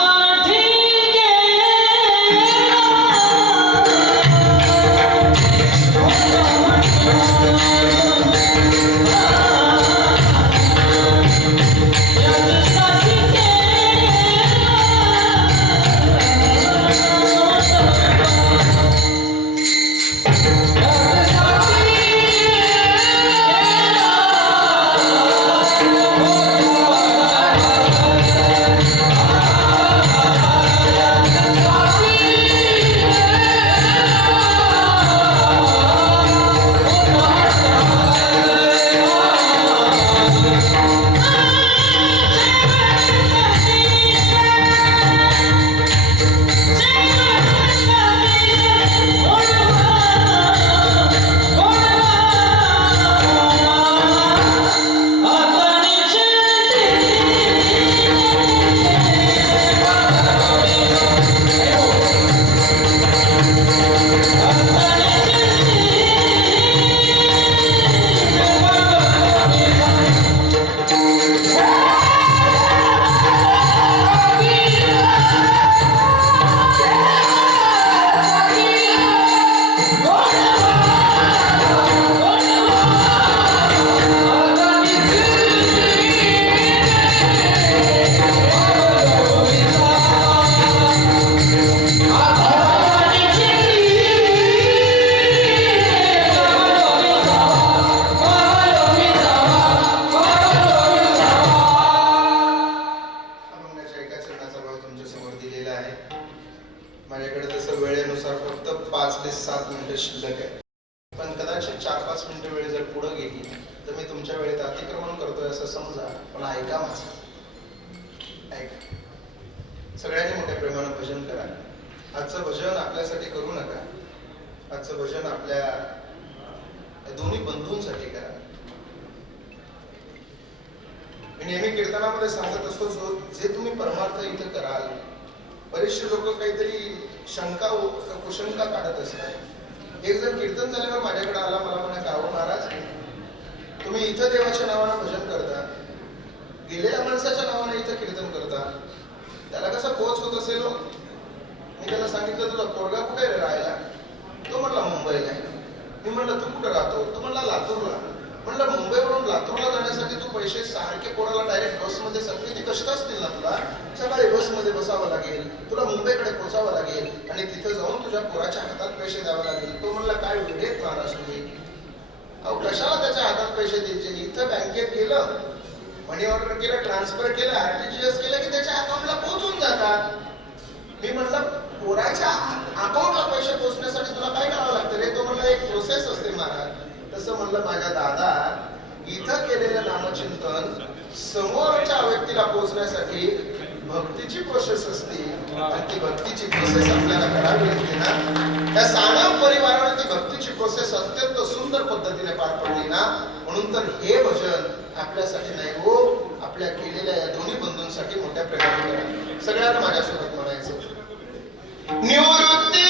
अभंगाच्या एका चरणाचा भाव तुमच्या समोर दिलेला आहे. माझ्याकडे तसं वेळेनुसार फक्त 5 ते 7 मिनिटं शिल्लक आहे, पण कदाचित 4-5 मिनिटं वेळ जर पुढे गेली तर मी तुमच्या वेळेत अतिक्रमण करतोय असं समजा. पण ऐका माझं, ऐका. सगळ्यांनी मोठ्या प्रेमानं भजन करा. आजचं भजन आपल्यासाठी करू नका. आजचं भजन आपल्या दोन्ही बंधूंसाठी करा. मी नेहमी कीर्तनामध्ये सांगत असतो, जे तुम्ही परमार्थ इथे कराल, बरेचसे लोक काहीतरी शंका कुशंका काढत असतात. एक जण कीर्तन झाल्यावर माझ्याकडे आला, मला म्हणे, गाव महाराज, तुम्ही इथं देवाच्या नावानं भजन करता, गेलेल्या माणसाच्या नावानं इथं कीर्तन करता, त्याला कसा पोच होत असेल हो? मी त्याला सांगितलं, तुला पोरगा कुठे राहायला? तो म्हणला मुंबईला आहे. मी म्हणलं, तू कुठं राहतो? तो म्हणला लातूरला. म्हणलं, मुंबईवरून लातूरला जाण्यासाठी तू पैसे सारखे पोराला डायरेक्ट बसमध्ये, सगळे ते कष्ट असतील ना तुला, सकाळी बसमध्ये बसावं लागेल, तुला मुंबईकडे पोचावं लागेल आणि तिथं जाऊन तुझ्या पोराच्या हातात पैसे द्यावे लागेल. तो म्हणला, काय वेळेत महाराज तुम्ही? अहो, कशाला त्याच्या हातात पैसे द्यायचे? इथं बँकेत गेलं, मनी ऑर्डर केलं, ट्रान्सफर केलं, RTGS केलं की त्याच्या अकाउंटला पोहोचून जातात. मी म्हटलं, पोराच्या अकाउंटला पैसे पोहोचण्यासाठी तुला काय करावं लागतं रे? तो म्हणला, एक प्रोसेस असते महाराज. तसं म्हणलं, माझ्या दादा, इथं केलेलं नामचिंतन समोरच्या व्यक्तीला पोहोचण्यासाठी भक्तीची प्रोसेस असते आणि ती भक्तीची प्रोसेस आपल्याला करावी लागते ना. त्या सानव परिवाराने ती भक्तीची प्रोसेस अत्यंत सुंदर पद्धतीने पार पडली ना. म्हणून तर हे भजन आपल्यासाठी नाही हो, आपल्या केलेल्या या दोन्ही बंधूंसाठी मोठ्या प्रेमाने करा. सगळ्यांना माझ्यासोबत म्हणायचं, निवृत्ती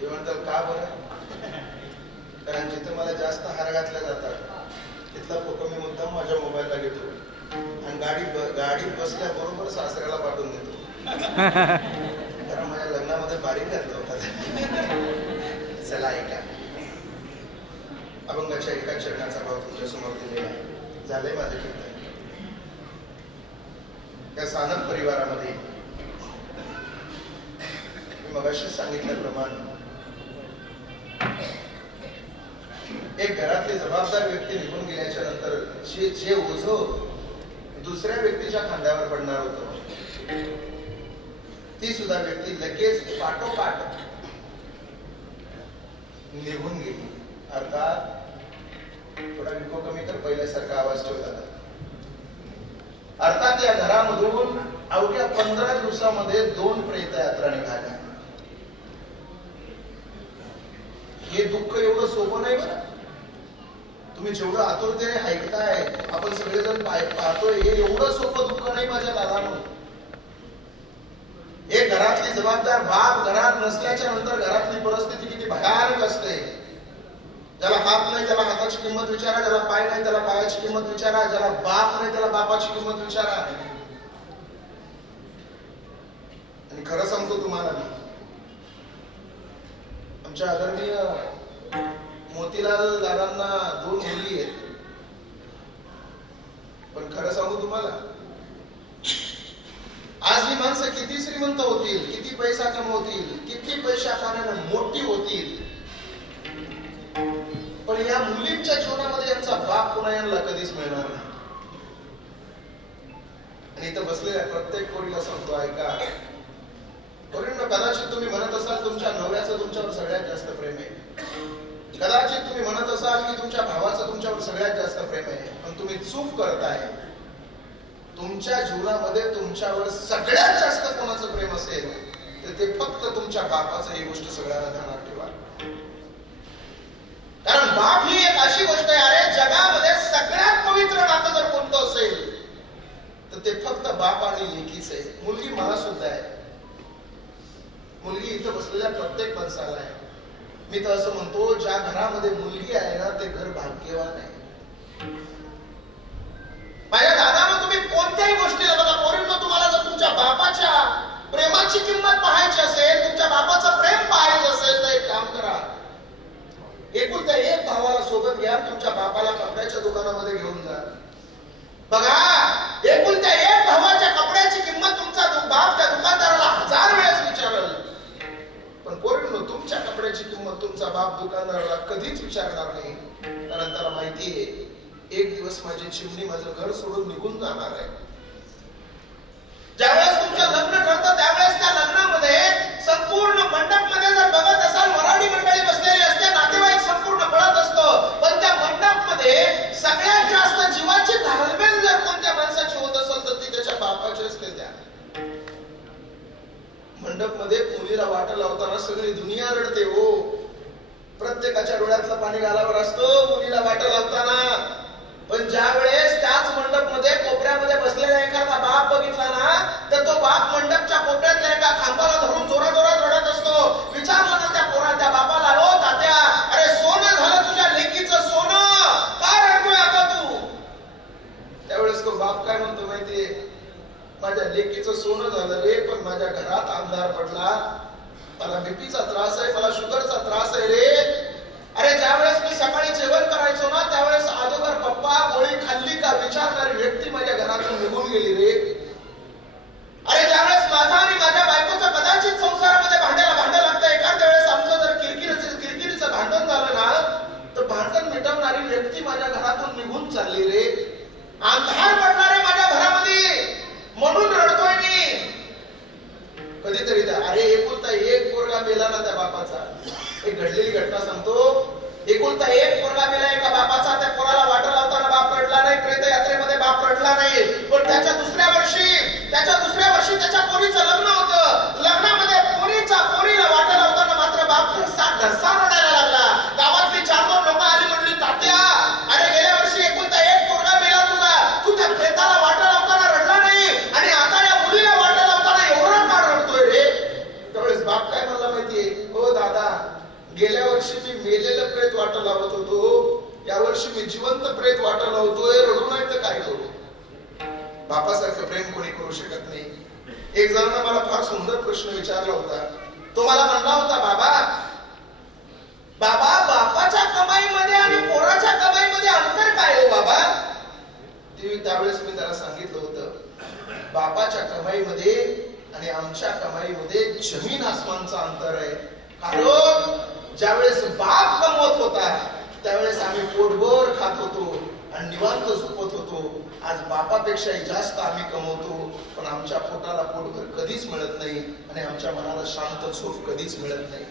हे म्हणतात का बरं? कारण जिथे मला जास्त हार घातले जातात तिथला फोटो मी मुद्दाम माझ्या मोबाईलला घेतो आणि गाडीत बसल्याबरोबर सासऱ्याला पाठवून देतो. कारण माझ्या लग्नामध्ये बारीक घातलं होता. चला ऐका, अभंगाच्या एका चरणाचा भाव तुमच्या समोर दिलेला आहे. झालंय माझे कीर्तन. या सानप परिवारामध्ये मी मगाशी सांगितल्याप्रमाणे एक घरातली जबाबदार व्यक्ती निघून गेल्याच्या नंतर जे ओझं दुसऱ्या व्यक्तीच्या खांद्यावर पडणार होतं ती सुद्धा व्यक्ती लगेच पाठोपाठ निघून गेली. अर्थात थोडा विको कमी कर, पहिल्यासारखा आवाज ठेवला. अर्थात या घरामधून अवघ्या 15 दिवसामध्ये 2 प्रेतयात्रा निघाल्या. हे दुःख एवढं सोपं नाही बरं. तुम्ही जेवढं आतुरतेने ऐकताय, आपण सगळेजण पाहतोय, हे एवढं सोपं दुःख नाही माझ्या दादानं. एक घरातली जबाबदार बाप घरात नसल्याच्या नंतर घरातली परिस्थिती किती भयानक असते. ज्याला हात नाही त्याला हाताची किंमत विचारा, ज्याला पाय नाही त्याला पायाची किंमत विचारा, ज्याला बाप नाही त्याला बापाची किंमत विचारा. आणि खरं सांगतो तुम्हाला, आमच्या आदरणीय मोतीलाल दादांना 2 मुली आहेत. पण खरं सांगू तुम्हाला, आज ही माणसं किती श्रीमंत होतील, किती पैसा कमवतील, किती पैशा पाण्यानं मोठी होतील, पण या मुलींच्या जीवनामध्ये यांचा बाप पुन्हा यांना कधीच मिळणार नाही. आणि इथं बसलेल्या प्रत्येक पोरीला सांगतो, ऐका पोरींनो, कदाचित तुम्ही म्हणत असाल तुमच्या नवऱ्याचं तुमच्यावर सगळ्यात जास्त प्रेम आहे, कदाचित तुम्ही म्हणत असाल की तुमच्या भावाचं तुमच्यावर सगळ्यात जास्त प्रेम आहे, पण तुम्ही चूक करताय. तुमच्या जीवनामध्ये तुमच्यावर सगळ्यात जास्त कोणाचं प्रेम असेल तर ते फक्त तुमच्या बापाचं. ही गोष्ट सगळ्यांना ध्यानात ठेवा. कारण बाप ही एक अशी गोष्ट आहे, अरे जगामध्ये सगळ्यात पवित्र नातं जर कोणतं असेल तर ते फक्त बाप आणि लेकीच आहे. मुलगी मला सुद्धा आहे, मुलगी इथं बसलेल्या प्रत्येक माणसाला आहे. मी तर असं म्हणतो, ज्या घरामध्ये मुलगी आहे ना ते घर भाग्यवान आहे. माझ्या दादानं तुम्ही कोणत्याही गोष्टीला बघा, पोरींनो, तुम्हाला जर तुमच्या बापाच्या प्रेमाची किंमत पाहायची असेल, तुमच्या बापाचं प्रेम पाहायचं असेल तर एक काम करा, एकुलत्या एक भावाला सोबत घ्या, तुमच्या बापाला कपड्याच्या दुकानामध्ये घेऊन जा. बघा, एकुलत्या एक भावाच्या कपड्याची किंमत तुमचा बाप त्या दुकानदाराला 1000 वेळेस विचारल, पण पोरींनो, तुमच्या कपड्याची किंमत तुमचा बाप दुकानदाराला कधीच विचारणार नाही. कारण त्याला माहिती आहे, एक दिवस माझी चिमणी माझं घर सोडून निघून जाणार आहे. ज्यावेळेस तुमचं लग्न ठरतं त्यावेळेस त्या लग्नामध्ये संपूर्ण मंडपमध्ये जर बघत असाल, वराडी मंडळी बसलेली असते, नातेवाईक संपूर्ण पळत असतो, पण त्या मंडपमध्ये सगळ्यात जास्त जीवाची घालमेल जर कोणत्या माणसाची होत असेल तर ती त्याच्या बापाची असते. त्या मंडपमध्ये मुलीला वाटा लावताना सगळी दुनिया रडते हो. प्रत्येकाच्या डोळ्यातलं पाणी गालावर असतं मुलीला वाटा लावताना. पण ज्या वेळेस त्याच मंडपमध्ये कोपऱ्यामध्ये बसलेला एखादा बाप बघितला ना, तर तो बाप मंडपच्या कोपऱ्यातल्या एका खांबाला धरून जोरात रडत असतो. विचारलं ना त्या बापाला, ओ तात्या, अरे सोनं झालं तुझ्या लेकीचं सोनं, काय रडतोय आता तू? त्यावेळेस तो बाप काय म्हणतो माहितीये, माझ्या लेकीचं सोनं झालं रे, पण माझ्या घरात अंधार पडला, मला बीपीचा त्रास आहे, मला शुगरचा त्रास आहे रे. अरे ज्यावेळेस मी सकाळी जेवण करायचो ना त्यावेळेस अगोदर पप्पा गोळी खाल्ली का विचारणारी व्यक्ती माझ्या घरातून निघून गेली रे. अरे ज्यावेळेस माझा आणि माझ्या बायकोचं कदाचित संसारामध्ये भांडण लागतं, एखाद्या वेळेस आमचं जर किरकिरीचं भांडण झालं ना तर भांडण मिटवणारी व्यक्ती माझ्या घरातून निघून चालली रे. अंधार पडणार आहे माझ्या घरामध्ये म्हणून रडतोय मी. कधीतरी अरे एकुलता एक पोरगा मेला ना त्या बापाचा. एक घडलेली घटना सांगतो. एकुलता एक पोरगा मेला एका बापाचा. त्या पोराला वाटा लावताना बाप रडला नाही, प्रेत यात्रेमध्ये बाप रडला नाही. पण त्याच्या दुसऱ्या वर्षी त्याच्या पोरीचं लग्न होतं. लग्नामध्ये पोरीला वाटा लावताना मात्र बाप ढसा रडायला लागला. गावातली 4-5 लोक आली, म्हणली, तात्या, अरे गेल्या वर्षी एकुलता एक पोरगा मेला तुझा, तू त्या प्रेताला वाटा लावताना रडला नाही आणि आता या मुलीला वाटा लावताना एवढा का रडतोय रे. त्यावेळेस बाप काय म्हणला माहितीये, हो दादा, गेल्या वर्षी मी मेलेलं प्रेत वाटा लावत होतो, या वर्षी मी जिवंत प्रेत वाटा लावतोय, रडू नाही तर काय करू. बापासारखं प्रेम कोणी करू शकत नाही. एक जणांना मला फार सुंदर प्रश्न विचारला होता. तो मला म्हणला होता, बाबा बाबा बापाच्या कमाईमध्ये आणि पोराच्या कमाईमध्ये अंतर काय हो बाबा. त्यावेळेस मी त्याला सांगितलं होतं, बापाच्या कमाईमध्ये आणि आमच्या कमाईमध्ये जमीन आसमानचा अंतर आहे. कारण ज्यावेळेस बाप कमवत होता त्यावेळेस आम्ही पोटभर खात होतो आणि निवांत झोपत होतो. आज बापापेक्षाही जास्त आम्ही कमवतो, पण आमच्या पोटाला पोटभर कधीच मिळत नाही आणि आमच्या मनाला शांत झोप कधीच मिळत नाही.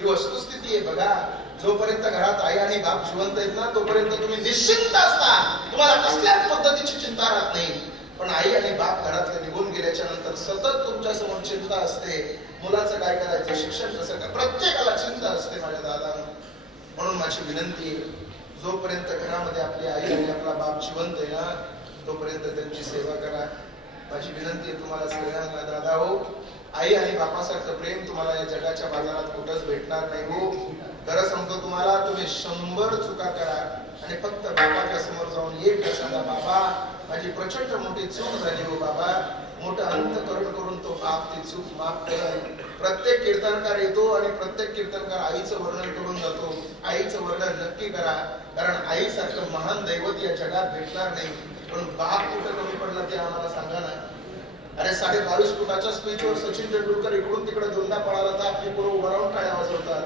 ही वस्तुस्थिती आहे बघा. जोपर्यंत घरात आई आणि बाप जिवंत आहेत ना, तोपर्यंत तुम्ही निश्चिंत असता, तुम्हाला कसल्याच पद्धतीची चिंता राहत नाही. पण आई आणि बाप घरातले निघून गेल्याच्या नंतर सतत तुमच्या समोर चिंता असते. मुलाचं काय करायचं, शिक्षण कसं काय, प्रत्येकाला चिंता असते माझ्या दादा. म्हणून माझी विनंती आहे, जोपर्यंत घरामध्ये आपली आई आणि आपला बाप जिवंत आहे ना, तोपर्यंत त्यांची सेवा करा. माझी विनंती आहे तुम्हाला सगळ्यांना, दादा हो, आई आणि बापासारखं प्रेम तुम्हाला या जगाच्या बाजारात कुठंच भेटणार नाही हो. खरं सांगतो तुम्हाला, तुम्ही 100 चुका करा आणि फक्त बापाच्या समोर जाऊन एक सांगा, बाबा माझी प्रचंड मोठी चूक झाली हो बाबा. मोठं अंतःकरण करून तो बाप ती चूक माफ करेल. प्रत्येक कीर्तनकार येतो आणि प्रत्येक कीर्तनकार आईचं वर्णन करून जातो. आईचं वर्णन नक्की करा, कारण आईसारखं महान दैवत या जगात भेटणार नाही. पण बाप कुठं कमी पडला ते आम्हाला सांगा ना. अरे 22.5 फुटाच्या स्पीचवर सचिन तेंडुलकर इकडून तिकडे दोनदा पळाला तर आपली पोरं उभं राहून टाळ्या वाजवतात.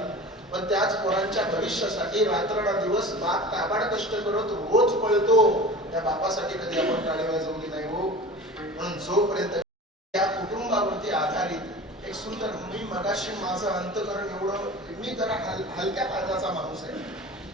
पण त्याच पोरांच्या भविष्यासाठी रात्ररादिवस बाप काबाड कष्ट करत रोज पळतो. त्या बापासाठी कधी आपण टाळी वाजवली नाही हो. म्हणून जोपर्यंत या कुटुंबावरती आधारित एक सुंदर, मी मगाशी माझं अंतकरण एवढं, मी जरा हलक्या पाण्याचा माणूस आहे.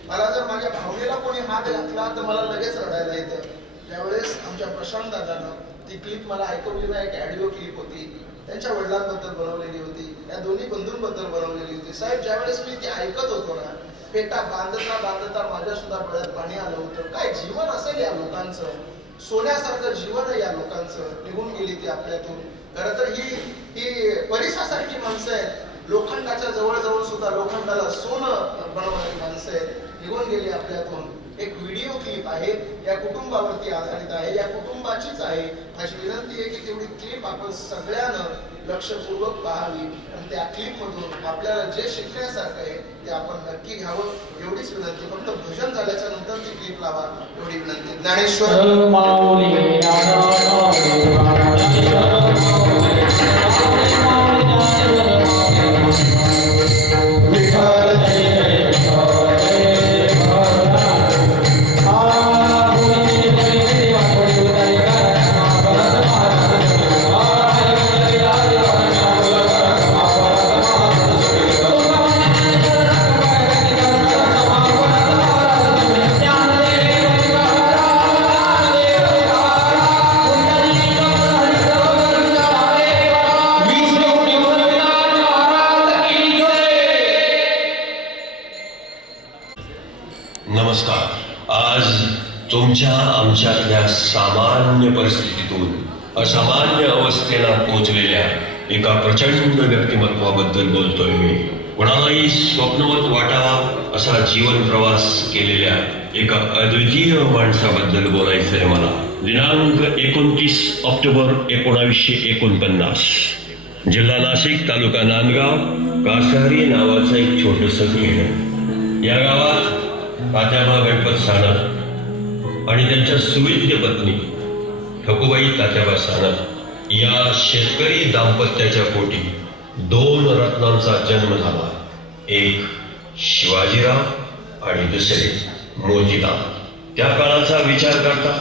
मला जर माझ्या भावनेला कोणी हात घातला तर मला लगेच रडायला येतं. त्यावेळेस आमच्या प्रशांत दादानं ती क्लिप मला ऐकवली नाही, एक ऑडिओ क्लिप होती, त्यांच्या वडिलांबद्दल बनवलेली होती, त्या दोन्ही बंधूंबद्दल बनवलेली होती. साहेब, ज्यावेळेस मी ती ऐकत होतो ना, पेटा बांधता बांधता माझ्या सुद्धा डोळ्यात पाणी आलं होतं. काय जीवन असेल या लोकांचं, सोन्यासारखं जीवन आहे या लोकांचं. निघून गेली ती आपल्यातून. खरं तर ही परिसासारखी माणसं आहेत. लोखंडाच्या जवळ जवळ सुद्धा लोखंडाला सोनं बनवणारी माणसं आहेत. निघून गेली आपल्यातून. एक व्हिडिओ क्लिप आहे, या कुटुंबावरती आधारित आहे, या कुटुंबाचीच आहे. माझी विनंती आहे की तेवढी क्लिप आपण सगळ्यांना लक्षपूर्वक पाहावी आणि त्या क्लिप मधून आपल्याला जे शिकण्यासारखं आहे ते आपण नक्की घ्यावं, एवढीच विनंती. फक्त भजन झाल्याच्या नंतर ती क्लिप लावा, एवढी विनंती. ज्ञानेश्वर नमस्कार. आज तुमच्या आमच्यातल्या सामान्य परिस्थितीतून असामान्य अवस्थेला पोहोचलेल्या एका प्रचंड व्यक्तिमत्वाबद्दल बोलतोय मी. कोणालाही स्वप्नवत वाटावा असा जीवन प्रवास केलेल्या एका अद्वितीय माणसाबद्दल बोलायचं आहे मला. दिनांक 29 ऑक्टोबर 1949, जिल्हा नाशिक, तालुका नांदगाव, कासारी नावाचं एक छोटंसं खेड. या गावात तात्याबा गणपत सानप आणि त्यांच्या सुविद्य पत्नी ठकूबाई तात्याबा सानप या शेतकरी दाम्पत्याच्या पोटी 2 रत्नांचा जन्म झाला. एक शिवाजीराव आणि दुसरे मोतीराम. त्या काळाचा विचार करता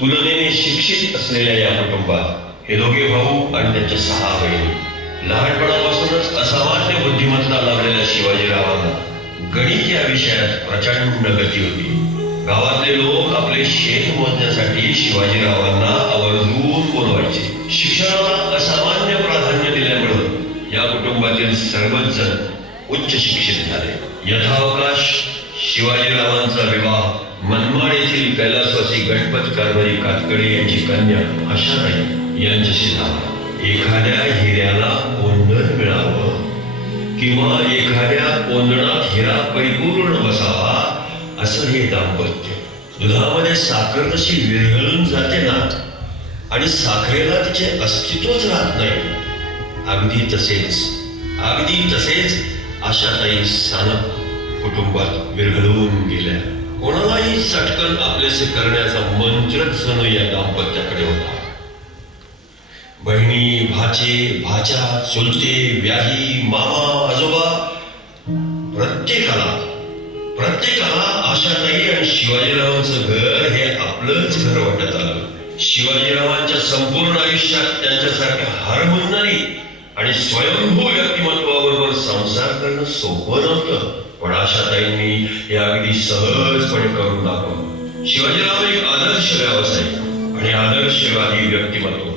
तुलनेने शिक्षित असलेल्या या कुटुंबात हे दोघे भाऊ आणि त्यांच्या 6 बहिणी. लहानपणापासूनच असामान्य बुद्धिमत्ता लाभलेल्या शिवाजीरावांना गणित या विषयात प्रचंड गती होती. गावातले लोक आपले शेत मोजण्यासाठी शिवाजीरावांना आवर्जून बोलवायचे. शिक्षणाला असामान्य प्राधान्य दिल्यामुळे या कुटुंबातील सर्वच जण उच्च शिक्षित झाले. यथावकाश शिवाजीरावांचा विवाह मनमाड येथील कैलासवासी गणपत कारभारी कातकडे यांची कन्या आशाताई यांच्याशी झाला. एखाद्या हिऱ्याला ओंडर मिळावं किंवा एखाद्या कोंदणात हिरा परिपूर्ण बसावा असं हे दाम्पत्य. दुधामध्ये साखर जशी विरघळून जाते ना आणि साखरेला तिचे अस्तित्वच राहत नाही, अगदी तसेच आशाताई सानप कुटुंबात विरघळून गेल्या. कोणालाही चटकन आपलेसे करण्याचा मंत्रच जणू या दाम्पत्याकडे होता. बहिणी, भाचे, भाच्या, चुलते, व्याही, मामा, आजोबा प्रत्येकाला आशाताई आणि शिवाजीरावांचं घर हे आपलंच घर वाटत आलं. शिवाजीरावांच्या संपूर्ण आयुष्यात त्यांच्यासारख्या हरहुन्नरी आणि स्वयंभू व्यक्तिमत्वाबरोबर संसार करणं सोपं नव्हतं, पण आशाताईंनी हे अगदी सहजपणे करून दाखवलं. शिवाजीराव एक आदर्श व्यावसायिक आणि आदर्शवादी व्यक्तिमत्व.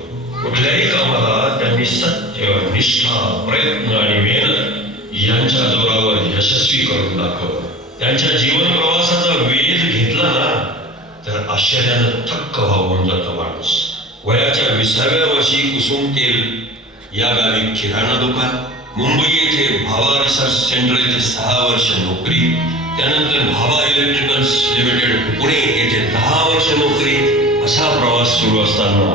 कुठल्याही कामाला त्यांनी सत्य, निष्ठा, प्रयत्न आणि मेहनत यांच्या जोरावर यशस्वी करून दाखवलं. त्यांच्या जीवन प्रवासाचा वेध घेतला ना तर आश्चर्यानं थक्क व्हावून जातो माणूस. वयाच्या 20व्या वर्षी कुसुम तेल या गावी किराणा दुकान, मुंबई येथे भावा रिसर्च सेंटर येथे 6 वर्ष नोकरी, त्यानंतर भावा इलेक्ट्रिकल्स लिमिटेड पुणे येथे 10 वर्ष नोकरी. असा प्रवास सुरू असताना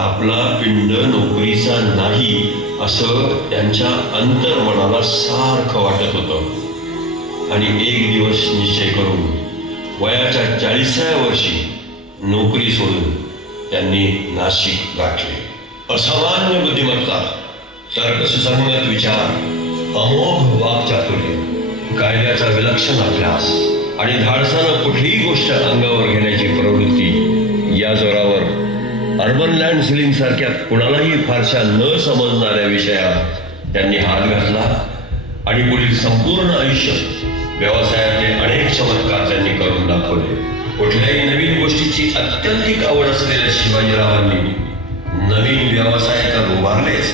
आपला पिंड नोकरीचा नाही असं त्यांच्या अंतर्मनाला सारखं वाटत होतं. आणि एक दिवस निश्चय करून वयाच्या 40व्या वर्षी नोकरी सोडून त्यांनी नाशिक गाठले. असामान्य बुद्धिमत्ता, तर्कसुसंगत विचार, अमोघ वाक्चातुर्य, कायद्याचा विलक्षण अभ्यास आणि धाडसानं कुठलीही गोष्ट अंगावर घेण्याची प्रवृत्ती या जोरावर अर्बन लँड सिलिंग सारख्या कुणालाही फारशा न समजणाऱ्या विषयात त्यांनी हात घातला आणि पुढील संपूर्ण आयुष्य व्यवसायातले अनेक चमत्कार त्यांनी करून दाखवले. कुठल्याही नवीन गोष्टीची अत्यंतिक आवड असलेल्या शिवाजीरावांनी नवीन व्यवसाय तर उभारलेच,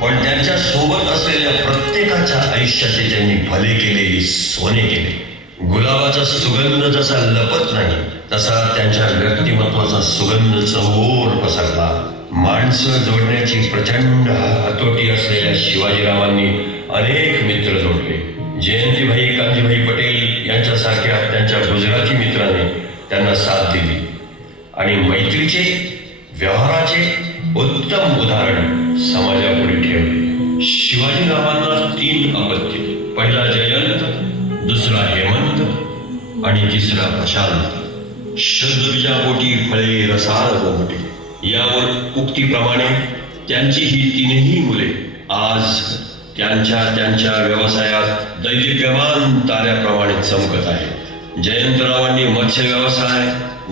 पण त्यांच्या सोबत असलेल्या प्रत्येकाच्या आयुष्याचे त्यांनी भले केले, सोने केले. गुलाबाचा सुगंध जसा लपत नाही तसा त्यांच्या व्यक्तिमत्वाचा सुगंध चहूर पसरला. माणसं जोडण्याची प्रचंड हातोटी असलेल्या शिवाजीरावांनी अनेक मित्र जोडले. जयंतीभाई कांजीभाई पटेल यांच्यासारख्या त्यांच्या गुजराती मित्राने त्यांना साथ दिली आणि मैत्रीचे, व्यवहाराचे उत्तम उदाहरण समाजापुढे ठेवले. शिवाजीरावांना 3 अपत्ये, पहिला जयंत, दुसरा हेमंत आणि तिसरा प्रशांत. शुद्ध बीजापोटी फळे रसाळ गोमटे. यावर उक्तीप्रमाणे त्यांची ही 3ही मुले आज त्यांच्या व्यवसायात दैदिप्यमान ताऱ्याप्रमाणे चमकत आहेत. जयंतरावांनी मत्स्य व्यवसाय,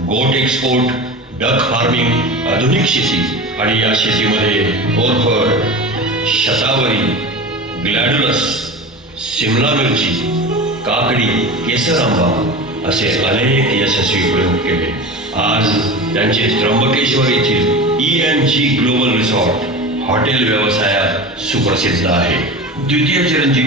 गोट एक्सपोर्ट, डक फार्मिंग, आधुनिक शेती आणि या शेतीमध्ये कोरफड, शतावरी, ग्लॅडुलस, सिमला मिरची, काकडी, केसर आंबा असे अनेक यशस्वी प्रयोग केले. आज त्यांचे त्र्यंबकेश्वर येथील E&G ग्लोबल रिसॉर्ट हॉटेल व्यवसायात सुप्रसिद्ध आहे. द्वितीय चिरंजीव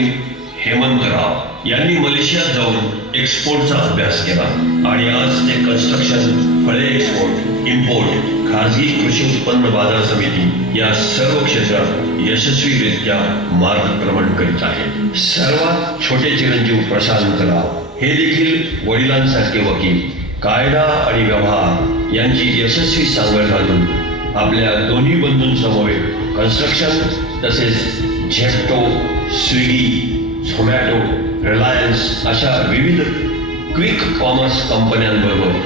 हेमंतराव यांनी मलेशियात जाऊन एक्सपोर्टचा अभ्यास केला आणि आज ते कन्स्ट्रक्शन, फळे एक्सपोर्ट, इम्पोर्ट, खाजगी कृषी उत्पन्न बाजार समिती या सर्व क्षेत्रात यशस्वीरित्या मार्गक्रमण करीत आहेत. सर्वात छोटे चिरंजीव प्रशांतराव हे देखील वडिलांसारखे वकील, कायदा आणि व्यवहार यांची यशस्वी सांगड घालून आपल्या दोन्ही बंधूंसमवेत कन्स्ट्रक्शन तसेच झेप्टो, स्विगी, झोमॅटो, रिलायन्स अशा विविध क्विक कॉमर्स कंपन्यांबरोबर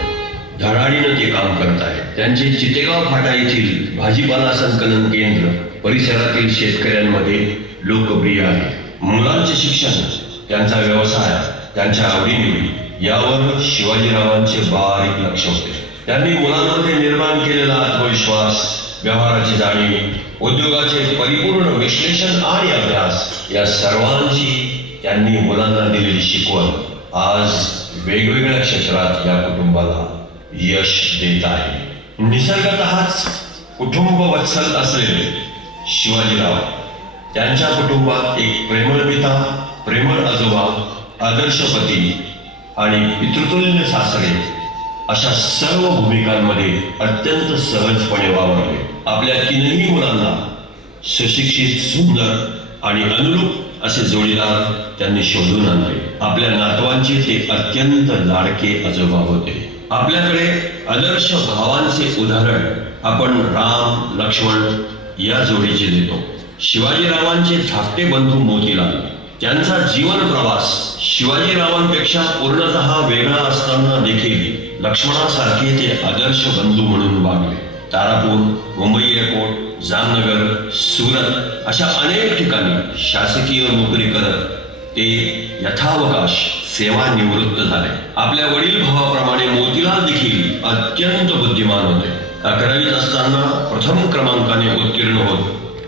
धडाडीनं ते काम करत आहे. त्यांचे चितेगाव फाटा येथील भाजीपाला संकलन केंद्र परिसरातील शेतकऱ्यांमध्ये लोकप्रिय आहे. मुलांचे शिक्षण, त्यांचा व्यवसाय, त्यांच्या आवडीनिवडी यावर शिवाजीरावांचे बारीक लक्ष होते. त्यांनी मुलांमध्ये निर्माण केलेला आत्मविश्वास, व्यवहाराची जाणीव, उद्योगाचे परिपूर्ण विश्लेषण आणि अभ्यास या सर्वांची त्यांनी मुलांना दिलेली शिकवण आज वेगवेगळ्या क्षेत्रात या कुटुंबाला यश देत आहे. निसर्गतःच कुटुंब वत्सल असलेले शिवाजीराव त्यांच्या कुटुंबात एक प्रेमळ पिता, प्रेमळ आजोबा, आदर्श पती आणि पितृतुल्य सासरे अशा सर्व भूमिकांमध्ये अत्यंत सहजपणे वावरले. आपल्या 3ही मुलांना सुशिक्षित, सुंदर आणि अनुरूप असे जोडीदार त्यांनी शोधून आणले. आपल्या नातवांचे ते अत्यंत लाडके आजोबा होते. आपल्याकडे आदर्श भावांचे उदाहरण आपण राम लक्ष्मण या जोडीचे देतो. शिवाजीरावांचे धाकटे बंधू मोतीलाल, त्यांचा जीवन प्रवास शिवाजीरावांपेक्षा पूर्णतः वेगळा असताना देखील लक्ष्मणासारखे ते आदर्श बंधू म्हणून वागले. तारापूर, मुंबई एअरपोर्ट, जामनगर, सुरत अशा अनेक ठिकाणी शासकीय नोकरी करत ते यथावकाश सेवानिवृत्त झाले. आपल्या वडील भावाप्रमाणे मोतीलाल देखील अत्यंत बुद्धिमान होते. 11वीत असताना प्रथम क्रमांकाने उत्तीर्ण होत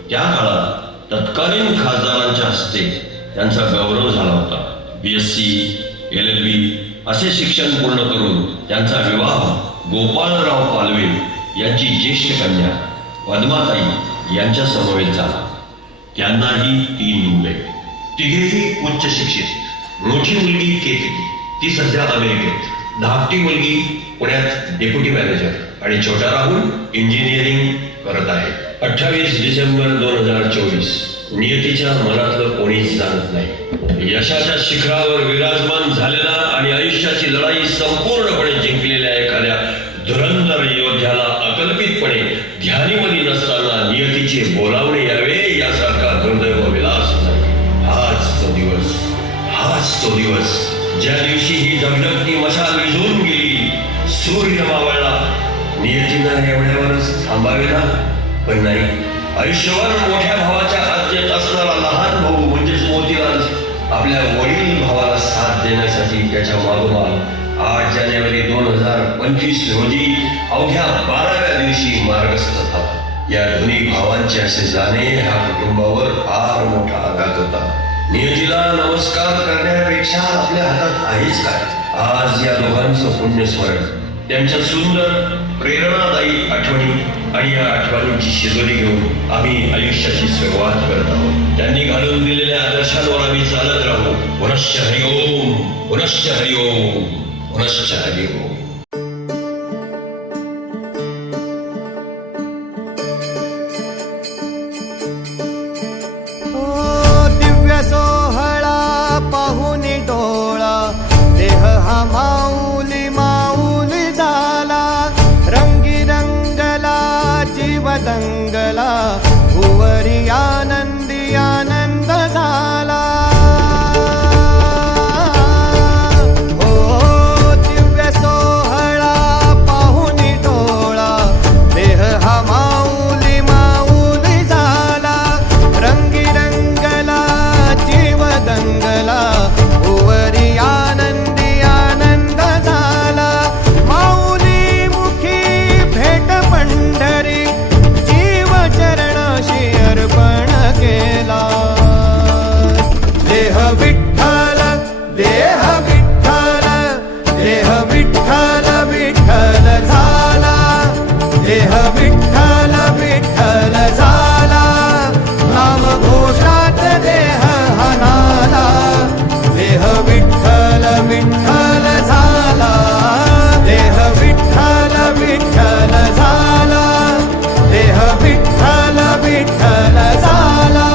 त्या काळात तत्कालीन खासदारांच्या हस्ते त्यांचा गौरव झाला होता. BSc, LLB असे शिक्षण पूर्ण करून त्यांचा विवाह गोपाळराव पालवे यांची ज्येष्ठ कन्या पद्माताई यांच्या समवेत झाला. त्यांनाही 3 मुले, तिघेही उच्च शिक्षित. मोठी मुलगी केतकी, ती सध्या अमेरिकेत. धाकटी मुलगी पुण्यात डेप्युटी मॅनेजर आणि छोटा राहुल इंजिनिअरिंग करत आहे. 28 डिसेंबर 2024 नियतीच्या मनातलं कोणीच जाणत नाही. यशाच्या शिखरावर विराजमान झालेला आणि आयुष्याची लढाई संपूर्णपणे जिंकलेल्या एखाद्या धुरंधर योद्ध्याला अकल्पितपणे ध्यानीमध्ये नसताना नियतीचे बोलावणे यावे यासारखा दुर्दैव विलास नाही. हाच तो दिवस ज्या दिवशी ही धगधगती मशाल विझून गेली, सूर्य मावळला. नियतीनं एवढ्यावरच थांबावे ना, पण नाही. आयुष्यभर मोठ्या भावाच्या आज्ञेत असणारा लहान भाऊ म्हणजेच मोतीलाल आपल्या वडील भावाला साथ देण्यासाठी त्याच्या मागोमाग 8 जानेवारी 2025 रोजी अवघ्या 12व्या दिवशी मार्गस्थ झाला. या दोन्ही भावांचे असे जाणे हा कुटुंबावर फार मोठा आघात होता. नियतीला नमस्कार करण्यापेक्षा आपल्या हातात आहेच काय. आज या दोघांचं पुण्यस्मरण, त्यांच्या सुंदर प्रेरणादायी आठवणी आणि या आठवणींची शिदोरी घेऊन आम्ही आयुष्याची सुरुवात करत आहोत. त्यांनी घालून दिलेल्या आदर्शांवर आम्ही चालत राहू. पुनश्च हरिओम, पुनश्च हरिओम, पुनश्च हरिओम. दिव्य सोहळा पाहून डोळा, देह हा माऊली माऊली झाला. रंगी रंगला जीव दंगला, भुवरी आनंदी आनंद झाला. हो दिव्य सोहळा पाहून डोळा, देह हा माऊली माऊली झाला. रंगी रंगला जीव दंगला, भुवरी आनंदी आनंद झाला. माऊली मुखी भेट पंढरी, जीव चरणाशी अर्पण केला. देह विठ्ठल, देह विठ्ठल, देह विठ्ठल विठ्ठल झाला. देह विठ्ठल विठ्ठल झाला. नाम घोषात देह हनाला. देह विठ्ठल विठ्ठल झाला. देह विठ्ठल विठ्ठल झाला. देह विठ्ठल विठ्ठल झाला.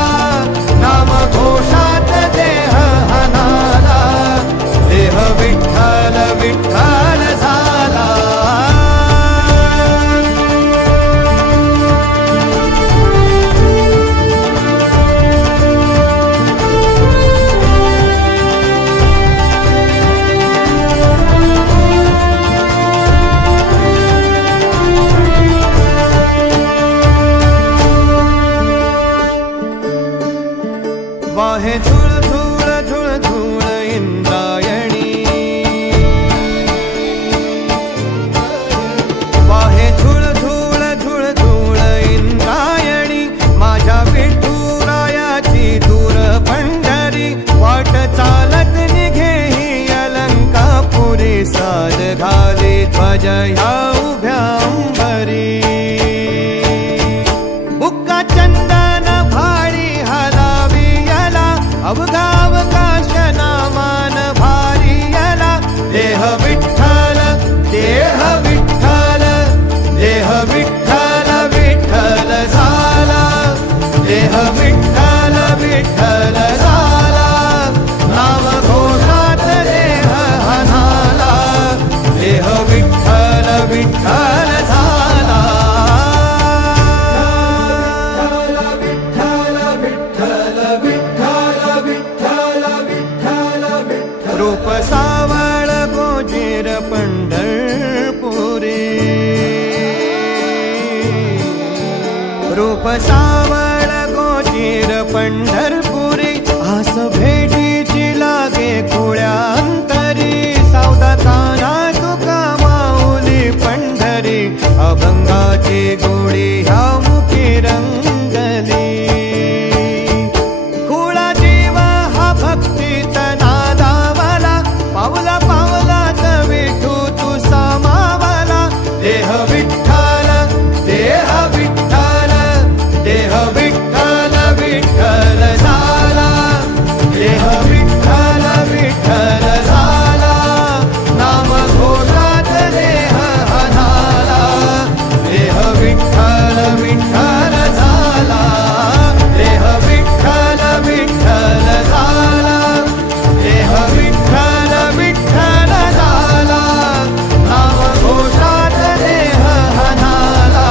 नाम घोषात देह हनाला. देह विठ्ठल विठ्ठल झाला. वाहे झुळ झुळ झुळ झुळ इंद्रायणी. वाहे झुळ झुळ झुळ झुळ इंद्रायणी. माझ्या विठुरायाची दूर पंढरी, वाट चालत निघे ही अलंकापुरी. साज घाली ध्वज ह्या उभ्या अंबरी. बुक्का चंदन भारी हलावी याला, अवघावकाश नामान भारी याला. देह विठ्ठल, देह विठ्ठल, देह विठ्ठल विठ्ठल झाला. देह विठ्ठल विठ्ठल रूप सावळ गोजीर पंढरपुरी, रूप सावळ गोजीर पंढरपुरी, आस भेटीची लागे खुळ्या अंतरी, सावधा काना तुका माऊली पंढरी, अभंगाची गोडी ह्या मुखी रंगली. खुळा जीव हा भक्तीत नादावला, पावला पावलात विठू तू समावला. देह विठ्ठल, देह विठ्ठल, देह विठ्ठल विठ्ठल झाला, देह विठ्ठल विठ्ठल झाला, नाम घोषात देह हनाला. देह विठ्ठल विठ्ठल झाला, देह विठ्ठल विठ्ठल झाला, देह विठ्ठल विठ्ठल झाला, नाम घोषात देह हनाला.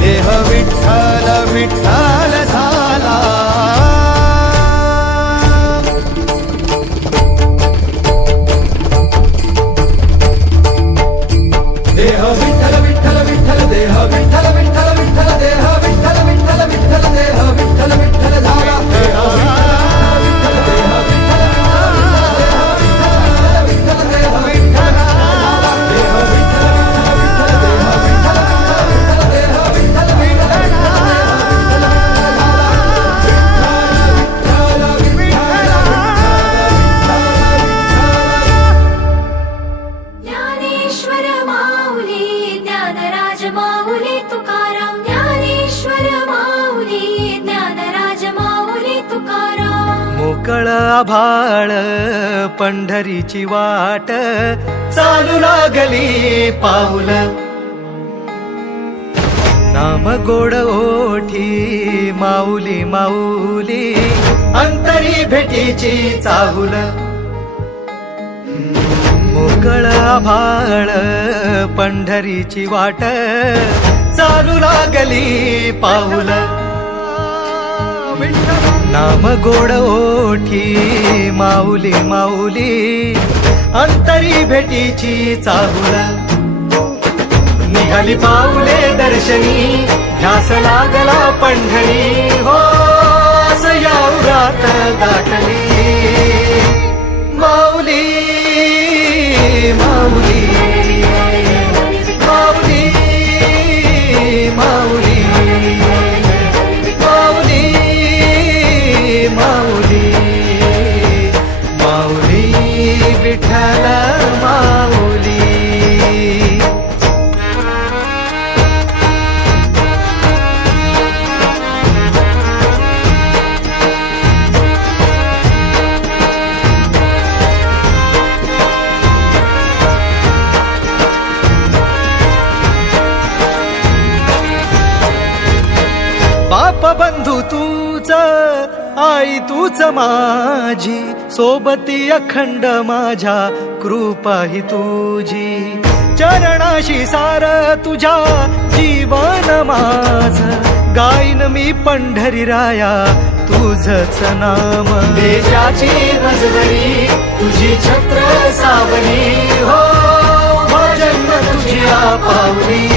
देह विठ्ठल विठ्ठल झाला. देह विठ्ठल विठ्ठल विठ्ठल, देह विठ्ठल विठ्ठल विठ्ठल, देह विठ्ठल विठ्ठल विठ्ठल, देह विठ्ठल विठ्ठल झाला. देह विठ्ठल देह विठ्ठल विठ्ठल, देह विठ्ठल झाला. देह विठ्ठल विठ्ठल, देह विठ्ठल विठ्ठल, देह विठ्ठल विठ्ठल झाला. ज्ञानेश्वर माऊली ज्ञानराज माऊली तुकाराम, ज्ञानेश्वर माऊली ज्ञानराज माऊली तुकाराम. मोकळ आभाळ पंढरीची वाट, चालू लागली पाऊल, नाम गोड ओठी माऊली माऊली, अंतरी भेटीची चाहुल. मोकळ आभाळ पंढरीची वाट, चालू लागली पाऊल, नाम गोड ओठी माऊली माऊली, अंतरी भेटीची चाहुल. निघाली पाऊले दर्शनी, ध्यास लागला पंढरी, हो असं या उरात दाटली. माऊली माऊली माऊली माऊली माऊली माऊली माऊली विठ्ठल माऊली. बाप बंधू तूच, आई तूच माझी, सोबती अखंड माझ्या कृपा ही तुझी. चरणाशी सार तुझ्या जीवन माझ, गाईन मी पंढरी राया तुझच नाम. देशाची मजबरी तुझी छत्र सावली, हो जन्म तुझी पावली.